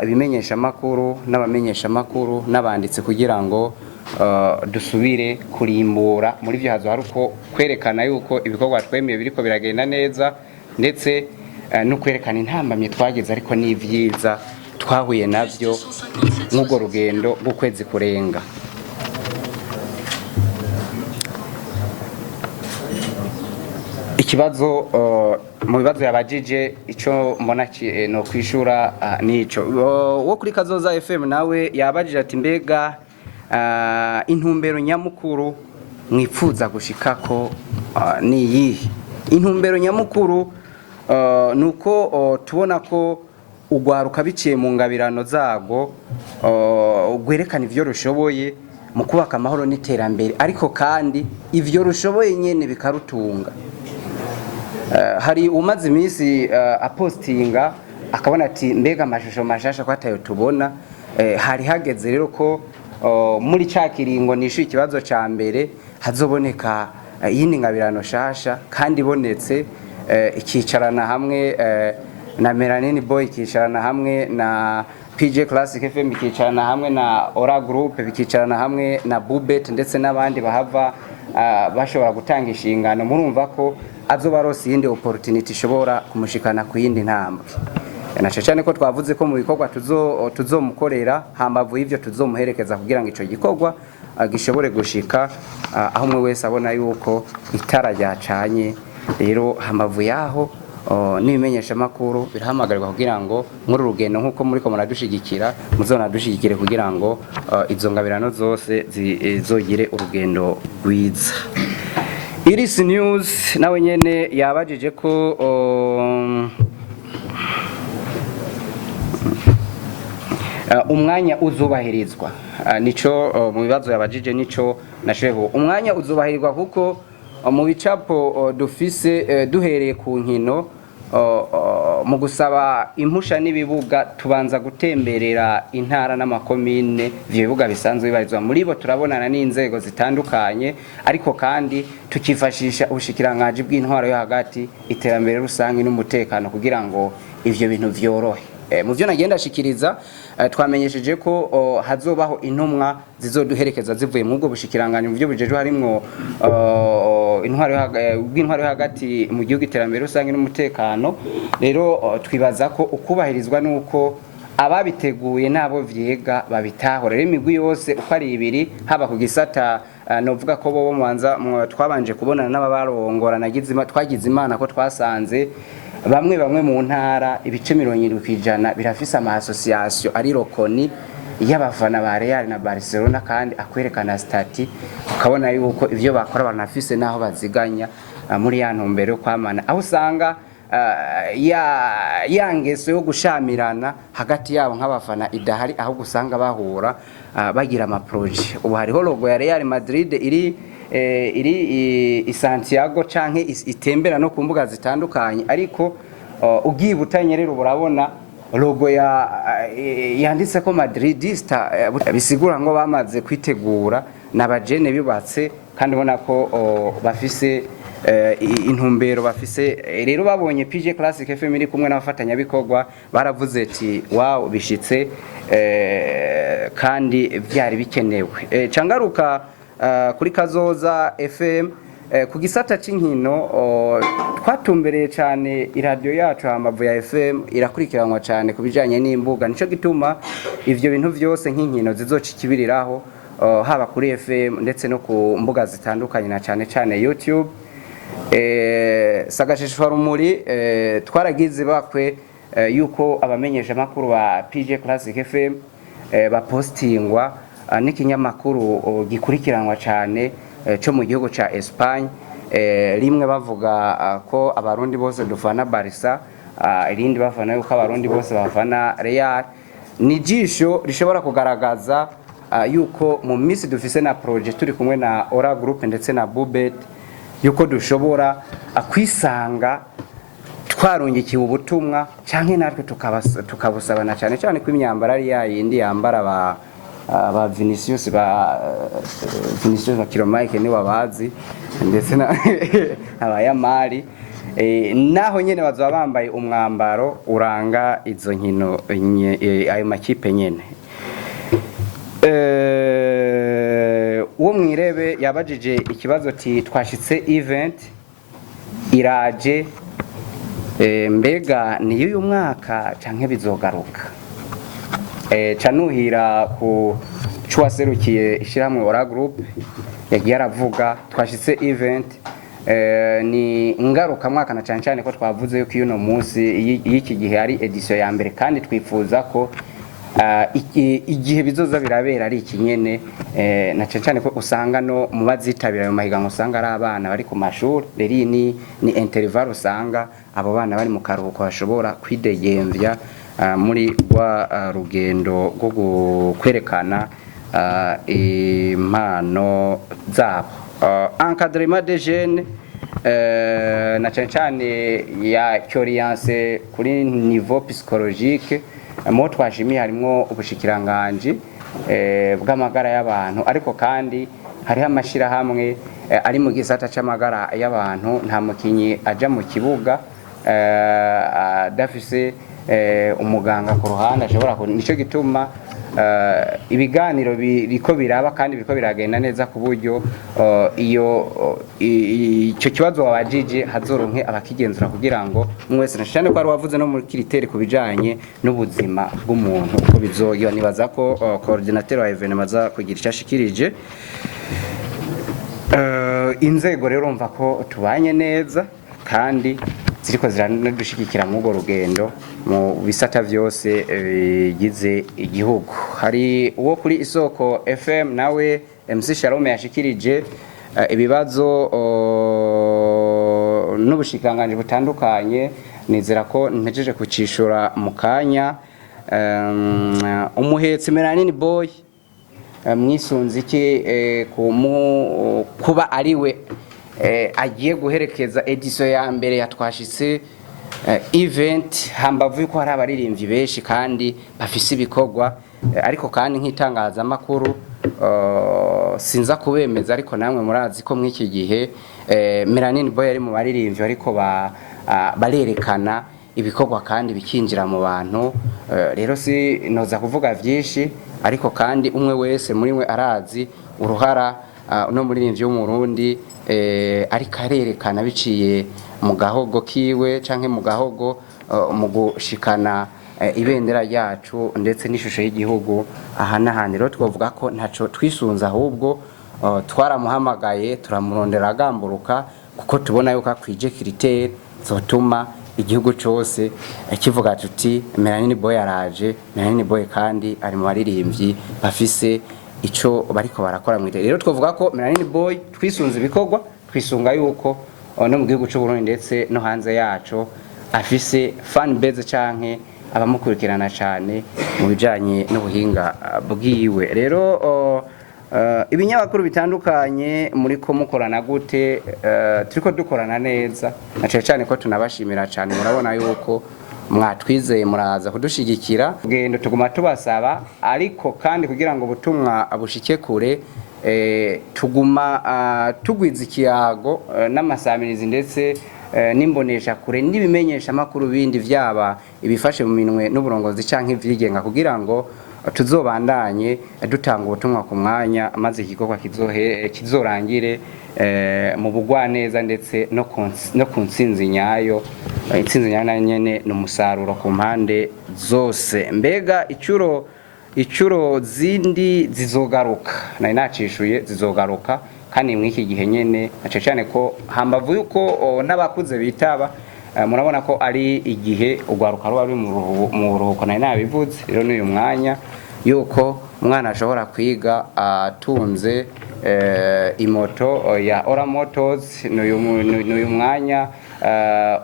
ibimenyesha makuru n'abamenyesha makuru n'abanditse kugira ngo dusubire kurimbura muri byo hazo haruko kwerekana yuko ibikorwa twemeye biriko biragenda neza, ndetse no kwerekana intambamye twageze ariko n'ivyiza twahuye navyo nk'ubwo rugendo rw'ukwezi kurenga. Ikibazo mu bibazo yabajije ico mbona no kwishura nico wo kuri Kazoza FM nawe yabajije ati mbega intumbero nyamukuru mwipfuza gushikako ni yihe? Intumbero nyamukuru nuko tubona ko ugwaruka biciye mu ngabirano zago gwerekana ivyo rushoboye mu kubaka amahoro n'iterambere, ariko kandi ivyo rushoboye nyene bikarutunga. Hari umaze iminsi apostinga akabona ati mbega amashusho mashasha ko atayo tubona. Hari hageze rero ko muri ca kiringo nishu ikibazo ca mbere hazoboneka yindi ngabirano shasha kandi bonetse ikicarana hamwe na Melanin Boy, ikicarana hamwe na PJ Classic FM, ikicarana hamwe na Ora Group, ikicarana hamwe na Bubet ndetse n'abandi bahava bashobora gutanga inshingano. Murumva ko azoba rose yindi opportunity ishobora kumushikana ku yindi ntambwe. Naco cyane ko twavuze ko mu bikorwa tuzomukorera hambavu y'ivyo tuzomuherekeza kugira ngo ico gikorwa gishobore gushika aho umwe wese abona yuko itara ryacanye. Rero hambavu yaho n'ibimenyesha makuru birahamagarirwa kugira ngo muri rugendo nkuko muri ko muradushigikira muzona dushigikire kugira ngo izo ngabirano zose zizogire urugendo rwiza. Iris News nawe nyene yabajije ko umwanya uzubahirizwa. Nico mu bibazo yabajije nico nasheho umwanya uzubahirizwa kuko mu bicapo dufise duhereye ku nkino mu gusaba impusha n'ibibuga tubanza gutemberera intara n'amakomine ibibuga bisanzwe bibarizwa muri bo, turabonana n'inzego zitandukanye, ariko kandi tukifashisha ubushikirangaji bw'intwaro yo hagati, iterambere rusange n'umutekano kugira ngo ivyo bintu vyorohe. Mu byo nagenda shikiriza twamenyesheje ko hazobaho intumwa zizoduherekeza zivuye mu bwo bushikiranganje mu byo bujeje harimwo intwaro yo hagati mu gihugu, iterambere rusange n'umutekano. Rero twibaza ko ukubahirizwa nuko ababiteguye nabo vyega babitahora. Rero imigwi yose uko ari ibiri, haba ku gisata novuga ko bo mwanza twabanje kubonana n'ababarongora twagize imana ko twasanze bamwe mu ntara ibice 70% birafise ama association ari rokoni y'abafana ba Real na Barcelona, kandi akwerekana stati ukabona yuko ivyo bakora banafise naho baziganya muri ya ntumbero yo kwamana, aho usanga yangeso yo gushamirana hagati yabo nk'abafana idahari, aho gusanga bahura bagira ama projet. Ubu hariho logo ya Real Madrid iri Santiago canke itembera no ku mbuga zitandukanye, ariko ugibutanye rero burabona logo yanditse ko Madridista, bisigura ngo bamaze kwitegura n'abajene bibatse, kandi ubona ko bafise intumbero bafise. Rero babonye PJ Classic FM iri kumwe n'abafatanya bikorwa baravuze ati wow bishitse kandi byari bikenewe. Cangaruka kuri Kazoza FM ku gisata c'inkino twatumbereye cyane iradio yacu Amavu ya FM irakurikiranwa cyane kubijanye n'imbuga, nico gituma ivyo bintu vyose nk'inkino zizoca ikibiriraho haba kuri FM ndetse no ku mbuga zitandukanye na cyane YouTube. Sagashishwa rumuri twaragize bakwe yuko abamenyesha makuru ba PJ Classic FM bapostingwa n'ikinyamakuru gikurikiranwa cyane cyo mu gihugu ca Espagne rimwe bavuga ko abarundi bose dufana Barca, irindi bafana yuko abarundi bose bafana Real. Ni jisho rishobora kugaragaza yuko mu minsi dufise na project turi kumwe na Ora Group ndetse na Bubet yuko dushobora kwisanga twarungikiye ubutumwa canke natwe tukabusabana cyane cyane ko imyambaro ari yindi yambara ba Vinicius ba Kilomike ni wabazi ndetse na abayamari naho nyene bazaba bambaye umwambaro uranga izo nkino ayo makipe nyene. Uwo mwirebe yabajije ikibazo ati twashitse event iraje mbega ni uyu mwaka canke bizogaruka. Canuhira ku cuwaserukiye ishiramwe Ora Group yagiye aravuga twashitse event ni ngaruka mwaka na cyane ko twavuze yuko uno munsi y'iki gihe ari edition ya mbere kandi twifuza ko igihe bizoza birabera ari ikinyene na cyane ko usanga no mu bazitabira mu mahiganwa usanga ari abana bari ku mashuri rero ni interval usanga abo bana bari mu karuhuko bashobora kwidegembya muri rwa rugendo rwo kwerekana impano zabo. Encadrement des jeunes na cyane ya curiance kuri niveau psychologique mo twashimiye harimo ubushikiranganje bw'amagara y'abantu ariko kandi hariho amashira hamwe ari mu gisata c'amagara y'abantu nta mukinyi aja mu kibuga dafise umuganga ku ruhande ashobora nico gituma ibiganiro biriko biraba kandi biriko biragenda neza ku buryo iyo icyo kibazo wabajije hazoronke abakigenzura kugira ngo mwese nashane ko ari wavuze no muri kiritere kubijanye n'ubuzima bw'umuntu uko bizoyo nibaza ko coordinateur wa evenement maza kugira icashikirije. Inzego rero umva ko tubanye neza kandi ziriko ziradushigikira mu rugendo mu bisata byose bigize igihugu. Hari uwo kuri Isoko FM nawe MC Shalom yashikirije ibibazo n'ubushikanganje butandukanye nizera ko ntejeje kucishura mu kanya. Umuhetsi Melanini Boy mwisunzi iki kuba ariwe agiye guherekeza edition ya mbere yatwashitse event hambavu yuko hari abaririmbyi benshi kandi bafise ibikorwa ariko kandi nk'itangazamakuru sinza kubemeza ariko namwe murazi ko mw'iki gihe Melanini Boy ari mu baririmbyi ariko barerekana ibikorwa kandi bikinjira mu bantu. Rero si noza kuvuga vyinshi ariko kandi umwe wese muri we arazi uruhara no muririmbyi w'umurundi ariko arerekana biciye mu gahogo kiwe canke mu gahogo mu gushikana ibendera ryacu ndetse n'ishusho y'igihugu aha n'ahandi. Rero twovuga ko ntaco twisunza ahubwo twaramuhamagaye turamurondera agamburuka kuko tubona yuko akwije critère zotuma igihugu cyose kivuga tuti Melanini Boy araje. Melanini Boy kandi ari mu baririmbyi bafise ico bariko barakora mu rero twovuga ko Melanini Boy twisunze ibikorwa twisunga yuko no mu gihugu cy'u Burundi ndetse no hanze yacu afise fan base canke abamukurikirana cyane mu bijanye n'ubuhinga bwiwe. Rero ibinyamakuru bitandukanye muri ko mukorana gute turiko dukorana neza na cyane ko tunabashimira cyane murabona yuko mwatwizeye muraza kudushigikira gendo tuguma tubasaba ariko kandi kugira ngo ubutumwa abushike kure tuguma tugwiza ikiyago n'amasamirizi ndetse nimbonesha kure n'ibimenyesha makuru bindi vyaba ibifashe mu minwe n'uburongozi canke ivyigenga kugira ngo tuzobandanye dutanga ubutumwa ku mwanya maze igikorwa kizorangire mu bugwaneza ndetse no kuntsinzi nyayo. Intsinzi nyayo nyene n'umusaruro ku mpande zose. Mbega icuro zindi zizogaruka nari nacishuye zizogaruka kandi mw'iki gihe nyene cyane ko hambavu yuko n'abakuze bitaba murabona ko ari igihe ugwaruka ruba mu ruhuko nari nabivuze. Rero n'uyu mwanya yuko umwana ashobora kwiga atunze imoto ya Ora Motors. N'uyu mwanya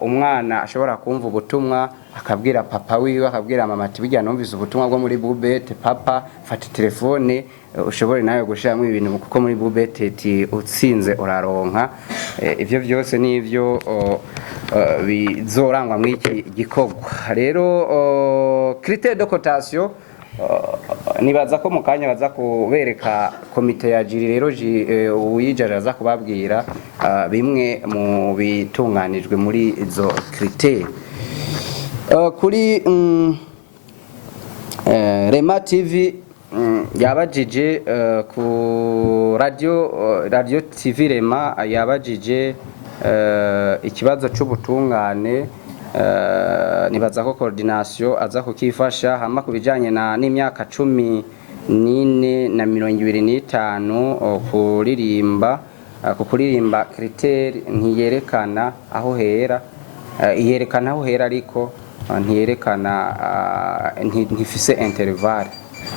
umwana ashobora kumva ubutumwa akabwira papa wiwe akabwira mama ati bijya numvise ubutumwa bwo muri Bubet, papa fata telefone ushobore nawe gushiramo ibintu kuko muri Bubet ati utsinze uraronka. Ivyo byose nivyo bizorangwa muri iki gikorwa. Rero critère de cotation nibaza ko mukanya baza kubereka komite ya jiri. Rero uwijaje aza kubabwira bimwe mu bitunganijwe muri izo critère. Kuri Rema TV yabajije ku radio TV Rema yabajije ikibazo c'ubutungane. Nibaza ko coordination aza kukifasha hama kubijanye n'imyaka 14 na 25 kuririmba critère ntiyerekana aho hera, iyerekana aho hera ariko ntiyerekana ntifise interval,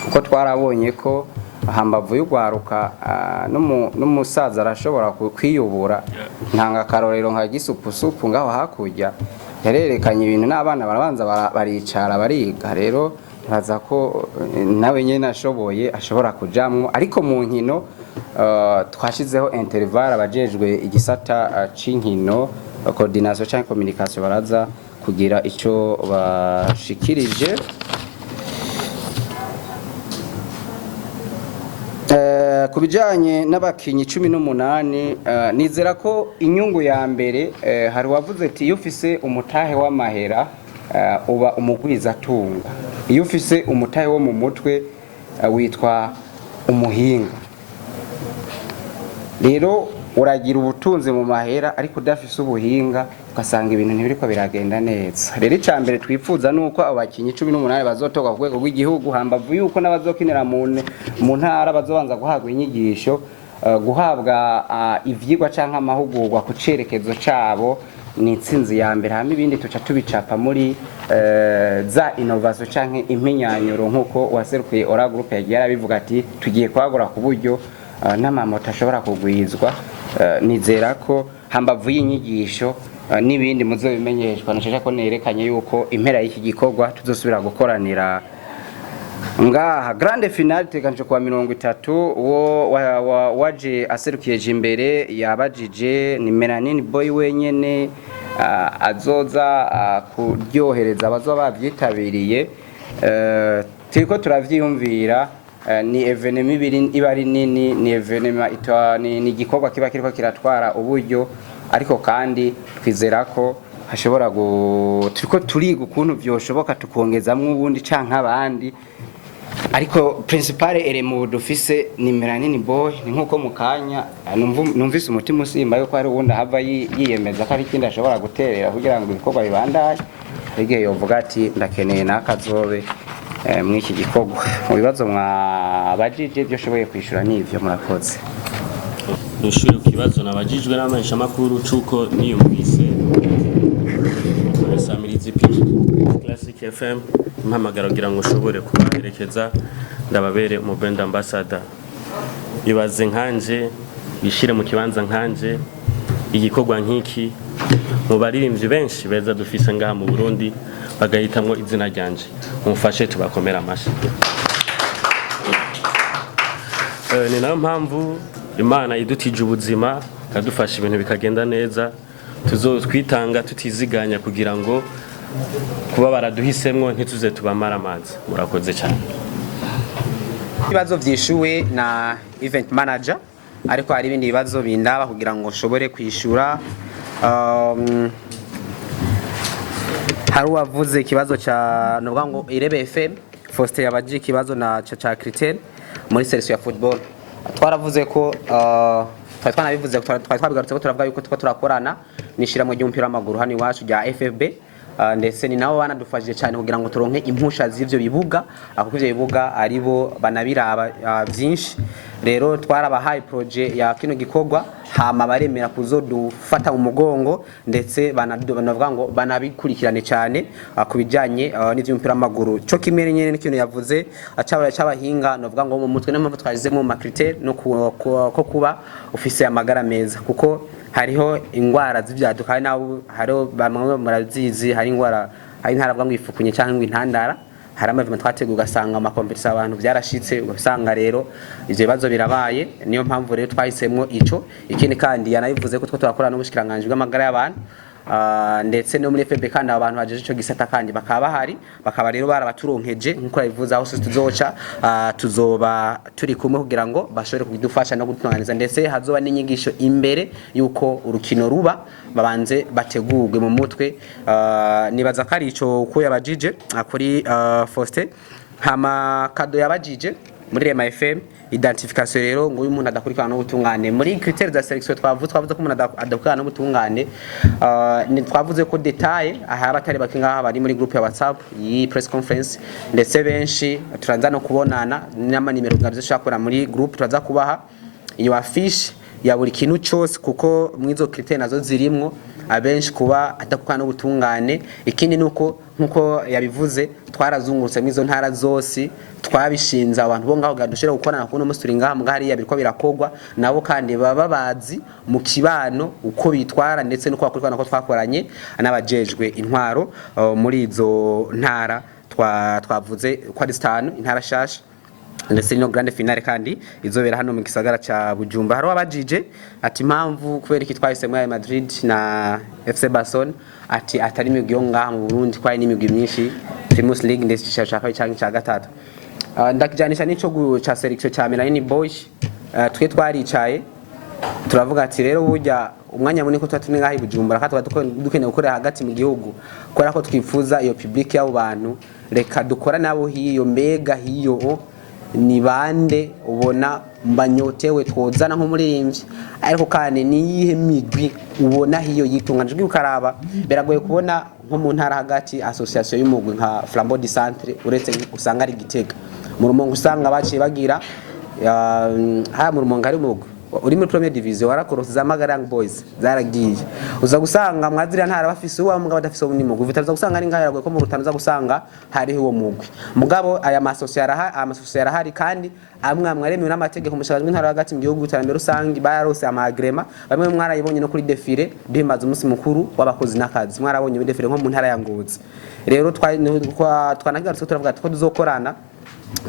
kuko twarabonye ko hambavu y'ugwaruka n'umusaza arashobora kwiyubura. Ntanga karorero nka gisupusupu ngaho hakurya yarerekanye ibintu n'abana barabanza baricara bariga. Rero ntaza ko nawe nyene ashobora kujamwo, ariko mu nkino twashizeho interval. Abajejwe igisata c'inkino coordination cyangwa communication baraza kugira ico bashikirije. Kubijanye n'abakinyi 18 nizera ko inyungu ya mbere hari wavuze ati iyo ufise umutahe w'amahera uba umugwiza tunga, iyo ufise umutahe wo mu mutwe witwa umuhinga. Rero uragira ubutunzi mu mahera ariko udafise ubuhinga ugasanga ibintu ntibiriko biragenda neza. Rero icambere twifuza nuko abakinyi 18 bazotoka ku rwego rw'igihugu, hambavu yuko n'abazokinira mu ntara bazobanza guhabwa inyigisho, guhabwa ivyigwa canke amahugurwa ku cerekezo cabo. Ni intsinzi ya mbere, hama ibindi tuca tubicapa muri za innovation canke impinyanyuro, nkuko waserukiye Ora Group yagiye arabivuga ati tugiye kwagura ku buryo n'amamoto ashobora kugwizwa. Nizera ko hambavu y'inyigisho n'ibindi muzobimenyeshwa. Nashaka ko nerekanye yuko impera y'iki gikorwa tuzosubira gukoranira ngaha. Grande finale teganije kwa 30 wo waje aserukiye imbere yabajije ni Melanini Boy wenyene azoza kuryohereza abazoba bavyitabiriye. Turiko turavyiyumvira. Ni evenement iba ari nini, ni evenement ni igikorwa kiba kiriko kiratwara uburyo, ariko kandi twizera ko hashobora turiko turiga ukuntu vyoshoboka tukongezamwo ubundi canke abandi, ariko principal element dufise ni Melanini Boy. Ni nkuko mukanya numvise umutima usimba yuko hari ubundi hava yiyemeza ko ari kindi ashobora guterera kugira ngo ibikorwa bibandaye. Igihe yovuga ati ndakeneye nakazobe mw'iki gikorwa. Mu bibazo mwabajije byo shoboye kwishura n'ivyo murakoze. Nishuri kibazo nabajijwe n'amesha makuru cuko niyumvise Samirizi Classic FM impamagara kugira ngo ushobore kubaherekeza ndababere mu brand ambassador. Ibaze nkanje bishire mu kibanza nkanje igikorwa nk'iki mu baririmbyi benshi beza dufise ngaha mu Burundi bagahitamwo izina ryanje. Mumfashe tubakomera amashi. Ni nayo mpamvu Imana idutije ubuzima kadufasha ibintu bikagenda neza. Tuzotwitanga tutiziganya kugira ngo kuba baraduhisemwo ntituze tubamara amazi. Murakoze cyane. Ibibazo vyishuwe na event manager, ariko hari ibindi bibazo bindaba kugira ngo ushobore kwishura. Hari uwavuze ikibazo ca novuga ngo Irebe FM Faustin yabaje ikibazo na cha critère muri selection ya football. Twaravuze ko twanabivuze ko twabigarutse ko turavuga yuko turakorana nishira mu ry'umupira w'amaguru hano iwacu rya FFB, ndetse ni nabo banadufashije cyane kugira ngo turonke impusha z'ivyo bibuga kuko ivyo bibuga aribo banabiraba byinshi. Rero twarabahaye projet ya kino gikorwa hama baremera kuzodufata mu mugongo ndetse banavuga ngo banabikurikirane cyane kubijanye n'ivy'umupira w'amaguru. Cyo kimwe nyene n'ikintu yavuze acabahinga novuga ngo mu mutwe n'amava twazemo mu critère no ko kuba ufise amagara meza kuko hariho ingwara z'ivyaduka hariho bamwe murazizi hari ingwara hari ntaravuga ngo ifukunye cyangwa ngo intandara hari amavima twateguye ugasanga amakompetisi abantu byarashitse ugasanga rero ivyo bibazo birabaye niyo mpamvu rero twahisemo ico. Ikindi kandi yanabivuze ko twakorana n'ubushikiranganje bw'amagara y'abantu ndetse no muri FB kandi abantu bajeje ico gisata kandi bakaba bahari bakaba rero barabaturonkeje nkuko yabivuze aho tuzoca tuzoba turi kumwe kugira ngo bashobore kudufasha no gutunganiza ndetse hazoba n'inyigisho imbere yuko urukino ruba babanze bategurwe mu mutwe. Nibaza ko ari ico uko yabajije kuri Faustin hama kado yabajije muri Rema FM identification rero ngo uyu muntu adakurikirana no gutungane muri critères de sélection twavuze ko umuntu adakurikirana no gutungane ni twavuze ko detail aha abatari bakinga bari muri groupe ya WhatsApp yi press conference ndetse benshi turanza no kubonana n'ama nimero ngabyo shakora muri groupe turaza kubaha iyo affiche ya buri kintu cyose kuko mwizo critères nazo zirimwo abenshi kuba adakukana no gutungane. Ikindi nuko nkuko yabivuze twarazungurutse mwizo ntara zose twabishinze abantu bo ngaho gadushira gukorana kuno musuri ngaha mugari yabiriko birakogwa nabo kandi baba bazi mu kibano uko bitwara ndetse nuko bakurikirana ko twakoranye n'abajejwe intwaro muri izo ntara twavuze ko ari 5 intara shasha ndetse no grande finale kandi izobera hano mu gisagara ca Bujumbura. Haro abajije ati impamvu kubera iki twahisemo ya Madrid na FC Barcelona ati atari imigwi yo ngaha mu Burundi kwa ni imigwi myinshi Primus League ndetse cyashaka cyangwa cya gatatu. Ndakijanisha n'ico ca selection ca Milani Boys twe twaricaye turavuga ati rero burya umwanya munini ko twatumwe ngaha i Bujumbura kandi dukeneye gukorera hagati mu gihugu kubera ko twifuza iyo public y'abo bantu reka dukora nabo hiyo mbega hiyo ni bande ubona mbanyotewe twozana nko muririmbyi ariko kandi niyihe migwi ubona hiyo yitunganijwe ukaraba beragoye kubona nko mu ntara hagati association y'umugwi nka Flambeau du Centre uretse usanga ari Gitega mu Rumonge usanga baciye bagira ha mu Rumonge ari umugwi uri muri première division warakorose za Magarang Boys zaragiye uza gusanga mwazira ntara bafise uwa mugabo badafise ubuni mugwi vitaza gusanga ari ngaya ko mu Rutana za gusanga hari uwo mugwi mugabo aya amasosiyara hari kandi amwe mwaremewe n'amategeko mushakajwe ntara hagati mu gihugu cyane rusangi bayarose amagrema bamwe mwarayibonye no kuri defile bimbaza umunsi mukuru w'abakozi n'akazi mwarabonye defile nko mu ntara ya Ngozi. Rero twanagarutse turavuga ko tuzokorana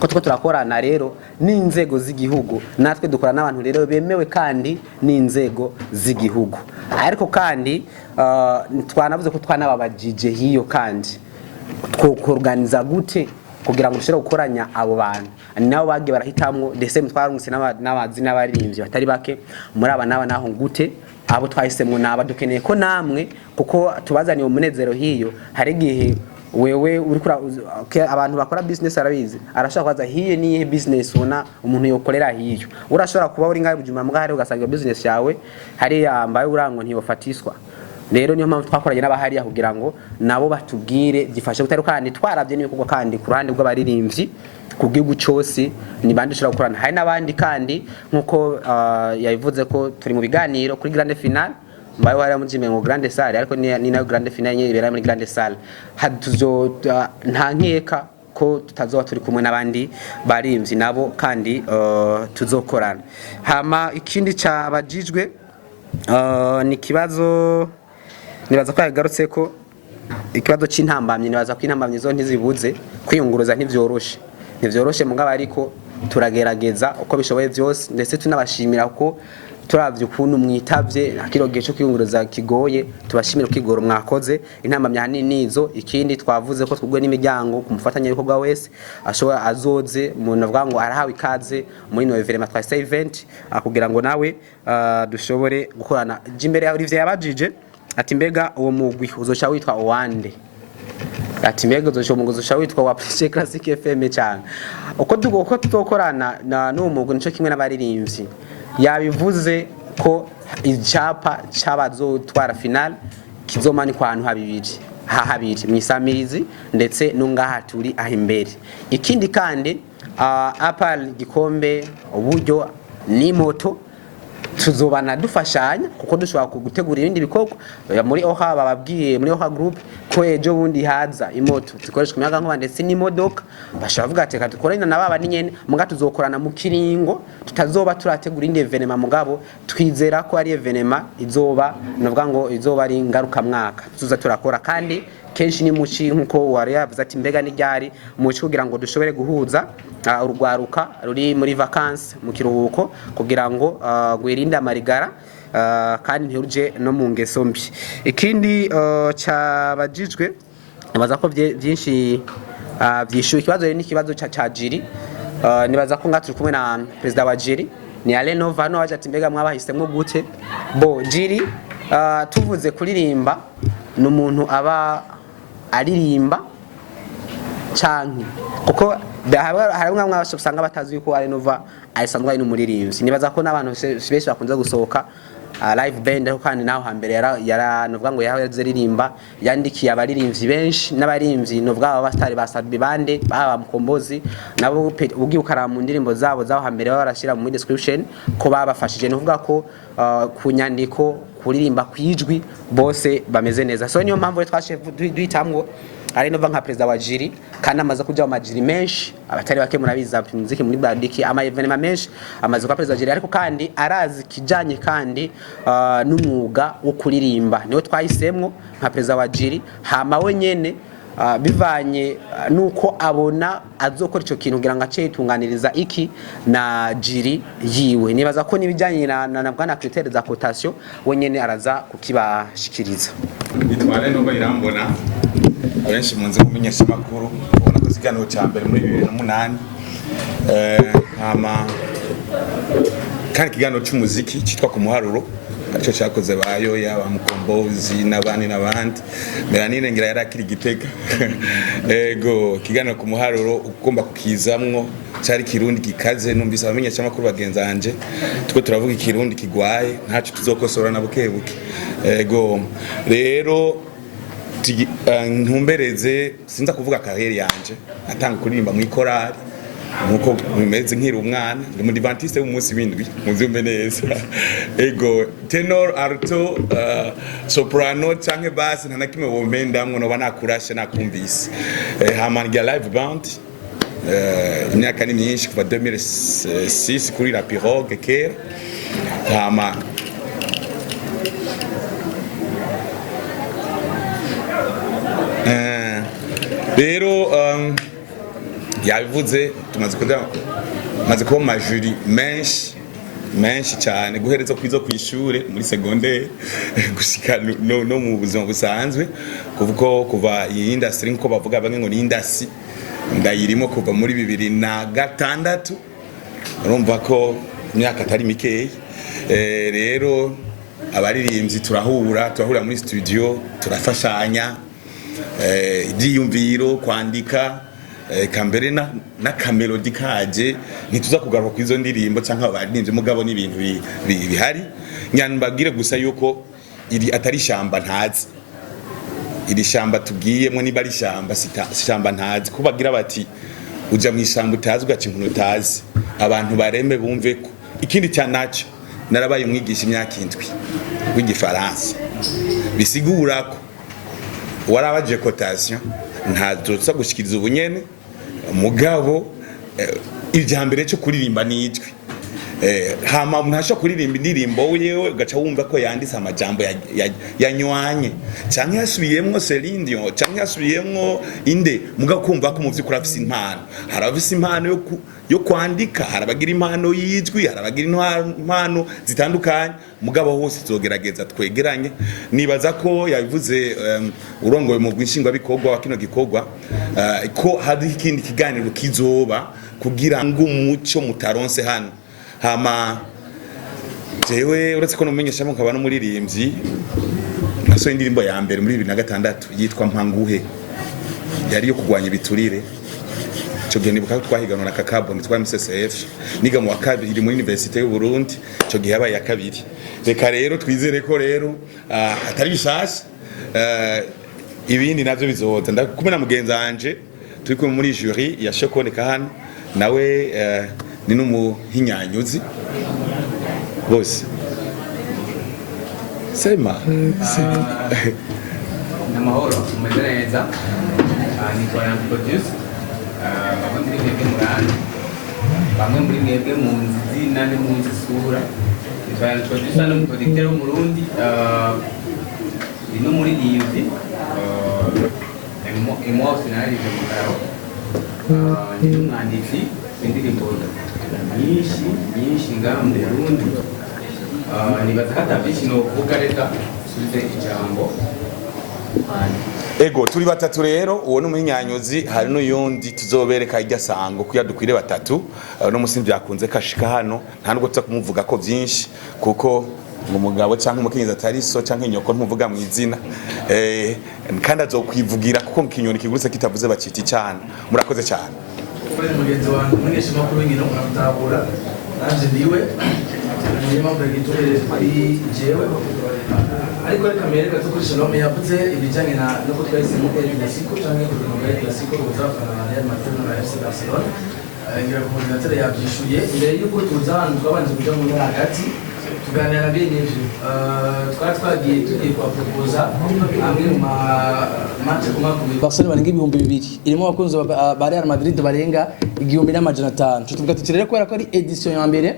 ko turakorana rero n'inzego z'igihugu natwe dukorana n'abantu rero bemewe kandi n'inzego z'igihugu ariko kandi twanavuze ko twanababajije hiyo kandi twokorganiza gute kugira ngo dushobore gukoranya abo bantu nabo bagiye barahitamwo ndetse twarungutse n'abazi n'abaririmbyi batari bake muri aba naho gute abo twahisemwe naba dukeneye ko namwe kuko tubazaniye umunezero hiyo hari gihe wewe urikura abantu bakora business arabizi arashaka kwaza hiye ni business una umuntu yokorera hiyo urashobora kuba uri ngaye Bujumbura mugahari ugasanga business yawe hari yambaye urango ntiyofatiswa. Rero niyo mpamvu twakoranye n'abahari kugira ngo nabo batubwire gifashe gutarukana twaravye n'ibikogwa kandi ku ruhande rw'abaririmbyi ku gihugu cyose ni bandi ushobora gukorana hari n'abandi kandi nkuko yabivuze ko turi mu biganiro kuri grande finale mbaye wari mu Jimengo grande salle ariko ni nayo grande finale nyine ibera muri grande salle hatuzo nta nkeka ko tutazoba turi kumwe n'abandi barimvyi nabo kandi tuzokorana. Hama ikindi cabajijwe ni kibazo nibaza ko yagarutse ko ikibazo c'intambamye nibaza ko intambamye zo ntizibuze kwiyunguruza ntivyoroshe mugabo ariko turagerageza uko bishoboye byose ndetse tunabashimira ko turavye ukuntu mwitavye akirogiye cyo kwiyunguruza kigoye tubashimira ukigoro mwakoze intambamye hanini nizo. Ikindi twavuze ko twugwe n'imiryango kumufatanya yuko bwa wese ashobora azoze umuntu avuga ngo arahawe ikaze muri November twase event akugira ngo nawe dushobore gukorana jimbere ya Olivier yabajije ati mbega uwo mugwi uzoca witwa Owande ati mbega uzoca witwa wa Presse Classique FM cyane uko tuzokorana n'uwo mugwi nico kimwe n'abaririmbyi yabivuze ko icapa c'abazotwara final kizomanikwa ahantu habibiri hahabiri mwisamirizi ndetse nungaha turi ahimbere. Ikindi kandi apal gikombe uburyo ni moto tuzobana dufashanya kuko dushobora gutegura ibindi bikorwa muri oha bababwiye muri oha group ko ejo bundi haza imoto zikoreshwa imiyaga nkuba ndetse n'imodoka bashaka vuga ati dukorana na baba ninyene muga tuzokorana mu kiringo tutazoba turategura indi evenement mugabo twizera ko ari evenement izoba novuga ngo izoba ari ngaruka mwaka tuza turakora kandi kenshi ni muci nkuko wari yavuze ati mbega ni ryari muci kugira ngo dushobore guhuza urugwaruka ruri muri vacances mu kiruhuko kugira ngo gwirinde amarigara kandi ntiruje no mu ngeso mbi. Ikindi cyabajijwe nibaza ko byinshi byishuye ikibazo ni ikibazo ca jiri nibaza ko ngaturi kumwe na president wa jiri ni Alenova no waje ati mbega mwabahisemwe gute bo jiri tuvuze kuririmba n'umuntu aba aririmba canke kuko harimwe mwabasanga batazi yuko Alenova ayisanzwe ari n'umuririmbyi nibaza ko n'abantu benshi bakunze gusohoka live band aho kandi naho hambere yara novuga ngo yazeririmba yandikiye abaririmbyi benshi n'abaririmbyi novuga aba bastari basadbi bande baba mukombozi nabo ugiye ukara mu ndirimbo zabo zaho hambere barashira mu description ko babafashije novuga ko ku nyandiko kuririmba kwijwi bose bameze neza so niyo mpamvu twashe duhitamwo Alenova nka president wa jiri kandi amaze kuja mu majiri menshi abatari bake murabiza muziki muri Badiki ama evenement menshi amaze kwa president wa jiri ariko kandi arazi kijanye kandi n'umwuga wo kuririmba niwe twahisemwo nka president wa jiri hama we nyene bivanye nuko abona azokora ico kintu kugira ngo ace yitunganiriza iki na jiri yiwe nibaza ko nibijanye na bwana critère za cotation we nyene araza kukibashikiriza. Bitware no bayirambona abenshi munze kumenyesha makuru ubona ko zigano cya mbere muri 2008 hama kandi kigano cy'umuziki cyitwa ku muharuro cyo cyakoze bayo yaba mukombozi n'abandi Melanine ngira yarakiri Gitega ego kigano ku muharuro ugomba kukizamwo cyari kirundi gikaze numvise abamenyesha makuru bagenzanje twe turavuga ikirundi kigwaye ntacu tuzokosora na bukebuke ego rero ntumbereze sinza kuvuga karriere yanje atanga kuririmba mu ikorari nuko bimeze nkiri umwana ndi mu Adventiste w'umunsi w'indwi muzumbe neza ego tenor alto soprano canke bass nta nakimwe bombendamwe no banakurashe nakumvise hamangira live band imyaka ni myinshi kuva 2006 kuri la Pirogue kera hama rero yabivuze tumaze kuba majuri menshi cyane guhereza kwizo kwishure muri secondaire gushika no mu buzima busanzwe kuva iyi industry nko bavuga bamwe ngo ni industry ndayirimo kuva muri 2006 urumva ko imyaka atari mikeyi rero abaririmbyi turahura muri studio turafashanya ibyiyumviro kwandika kambere na kamelodi kaje ntituza kugaruka kwizo ndirimbo cyangwa abaririmbyi mugabo n'ibintu bihari nyanbagire gusa yuko iri atari shamba ntazi iri shamba tugiyemo niba ari shamba ntazi kubagira bati uja mu ishamba utazi ugaca inkuru utazi abantu bareme bumve ko ikindi cyanacho narabaye umwigisha imyaka 7 w'igifaransa bisigura ko warabaje cotation ntazotsa gushikiriza ubunyene mugabo ibyambere cyo kuririmba nijwi hama mnasho kuririmba indirimbo wewe ugaca wumva ko yanditse amajambo yanywanye canke yasubiyemwo Celine canke yasubiyemwo inde muga kumva ko muvyukura afise impano harabise impano yo kwandika harabagira impano yijwi harabagira impano zitandukanye mugabo hose zogerageza twegeranye nibaza ko yabivuze urongoye mu bwinshingwa bikorwa wa kino gikorwa ko hari ikindi kiganiro kizoba kugira ngo umuco mutaronse hano hama jewe uretse ko numenyesha mukaba no muririmbyi naso indirimbo ya mbere muri 2006 yitwa Mpanguhe yari yo kugwanya ibiturire cyo gihe nibuka twahiganwa na Kakabo nitwa MCCF niga mu wakabiri muri Université y'u Burundi cyo gihe yabaye yakabiri reka rero twizere ko rero atari bishasha ibindi navyo bizoza ndakumwe na mugenzi wanje turi kumwe muri jury ya Shokone hano nawe ni n'umuhinyanyuzi bose sema namahoro umeze neza nitwa Produce bamwe muri mwebwe mu nzina ne mu nzisura nitwa Produce no producteur mu Burundi no muri DUV emo finalize mu karaho ni umwanditsi w'indirimbo nyinshi ngaha mu Burundi nibaza katabishi no kuvuga reka subize ijambo. Ego turi batatu rero uwo n'umuhinyanyuzi hari n'uyundi tuzobereka irya sango kuya dukwire batatu no musimbi yakunze kashika hano nta nubwo tuza kumuvuga ko byinshi kuko umugabo cyangwa umukenyezi atari so cyangwa inyoko ntumuvuga mu izina kandi azokwivugira kuko mukinyoni kigurutse kitavuze baciti cyane murakoze cyane mugenzi wanjye umunyesha makuru w'ingino muramutabura nanje ndiwe niyo mpamvu yagitorereza kuri jewe ariko reka mbere gato kuri Shalom yavuze ibijyanye no kutwahisemo El Clasico cyangwa kugira El Clasico ubutafana na Real Madrid na FC Barcelona ngira ko coordinateur yabyishuye mbere yuko tuzanzwe abanje kujya mu ntara hagati tuganira na BNF tugiye kwa proposa amwe mu match kumwe Barcelona barenga ibihumbi 2 irimo abakunzi ba Real Madrid barenga 1500 tuvuga tuti rero ko ari edition ya mbere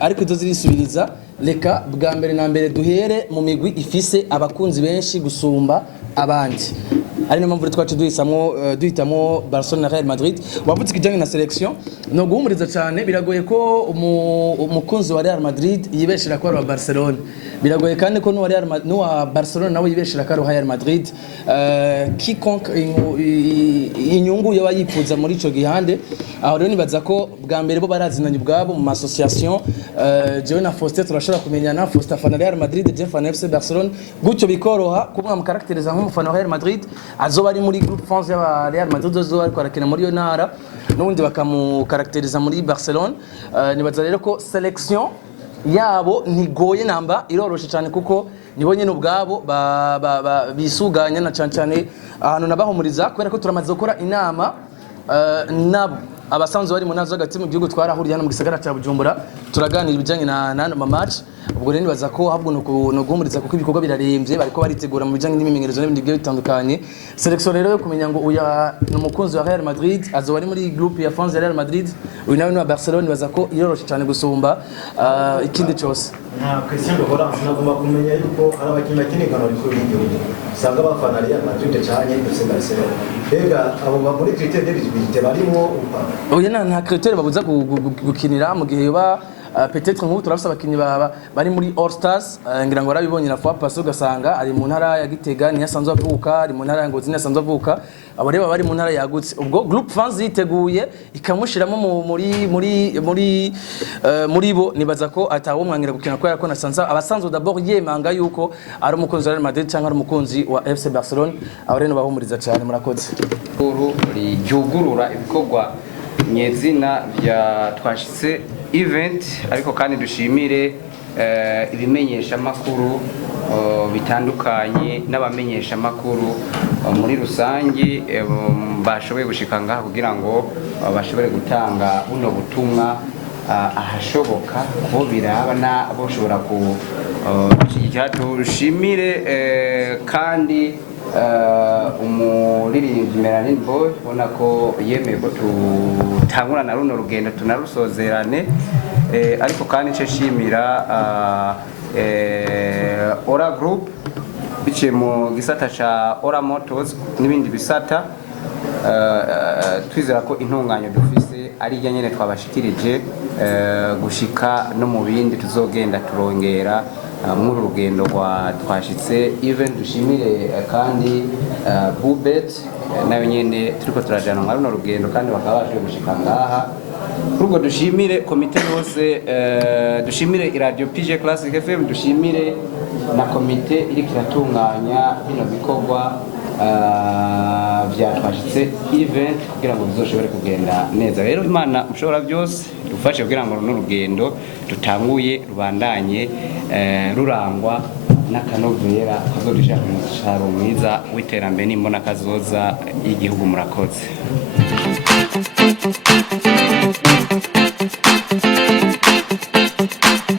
ariko tuzirisubiriza reka bwa mbere na mbere duhere mu migwi ifise abakunzi benshi gusumba abandi ari no mpamvu twacu duhitamo Barcelona na Real Madrid wavutse kijanye na selection no guhumuriza cyane biragoye ko umukunzi wa Real Madrid yibeshira ko ari Barcelona biragoye kandi ko n'uwa Barcelona nawe yibeshira ko ari Real Madrid quiconque inyungu yo bayifuza muri ico gihande aho rero nibaza ko bwa mbere bo barazinanye ubwabo mu association jewe na Faustin turashobora kumenyana Faustin afana Real Madrid je fana FC Barcelona gutyo bikoroha kubwa mu karakteriza nk'umufana wa Real Madrid azoba ari muri groupe France ya Real Madrid azoba ariko arakina muri yo ntara n'ubundi bakamukarakteriza muri Barcelona nibaza rero ko selection yabo ntigoye namba iroroshe cyane kuko nibo nyene ubwabo bisuganya na cyane ahantu nabahumuriza kubera ko turamaze gukora inama nabo abasanzwe bari mu nazo hagati mu gihugu twarahuriye hano mu gisagara cya Bujumbura turaganira ibijyanye na match ubwo rero nibaza ko ahubwo no guhumuriza kuko ibikorwa birarembye bariko baritegura mu bijyanye n'imimenyerezo n'ibindi bigiye bitandukanye selection rero yo kumenya ngo uya n'umukunzi wa Real Madrid azoba ari muri groupe ya France ya Real Madrid uyu nawe wa Barcelona nibaza ko iroroshe cyane gusumba ikindi cyose nta Christian Laurent nagomba kumenya yuko ari abakinnyi bakinigana rikuru y'igihugu usanga bafana Real Madrid cyane ndetse Barcelona bega abo muri critère d'éligibilité barimo oya nta critère babuza gukinira mu gihe yoba peut-être nk'ubu turafise abakinyi bari muri All Stars ngira ngo arabibonye na fois passé ugasanga ari mu ntara ya Gitega ni yasanzwe avuka ari mu ntara ya Ngozi yasanzwe avuka abo reba bari mu ntara yagutse ubwo group fans yiteguye ikamushiramo muri bo nibaza ko atawo mwangira gukina ko yarako nasanze abasanzwe d'abord yemanga yuko ari umukunzi wa Real Madrid cyangwa ari umukunzi wa FC Barcelona abo rero bahumuriza cyane murakoze uru ryugurura ibikorwa nyezina bya twashitse event ariko kandi dushimire ibimenyesha makuru bitandukanye n'abamenyesha makuru muri rusangi bashoboye gushika ngaha kugira ngo bashobore gutanga buno butumwa ahashoboka ko biraba na boshobora ku dushimire kandi umuririmbyi Melanin Boy ubona ko yemeye ko tutangura na runo rugendo tunarusozerane ariko kandi nce shimira Ora Group biciye mu gisata ca Ora Motors n'ibindi bisata twizera ko intunganyo dufise ari ijya nyene twabashikirije gushika no mu bindi tuzogenda turongera muri urugendo rwa twashitse even dushimire kandi Bubet nayo nyene turiko turajana muri runo rugendo kandi bakaba baje gushika ngaha kurwo dushimire komite yose dushimire Radio PG Classic FM dushimire na komite iri kiratunganya bino bikorwa bya twashitse event kugira ngo bizoshobore kugenda neza rero Imana mushobora byose dufashe kugira ngo runo rugendo tutanguye rubandanye rurangwa n'akanovera kazodushira ku musaruro mwiza w'iterambere n'imbona kazoza y'igihugu. Murakoze.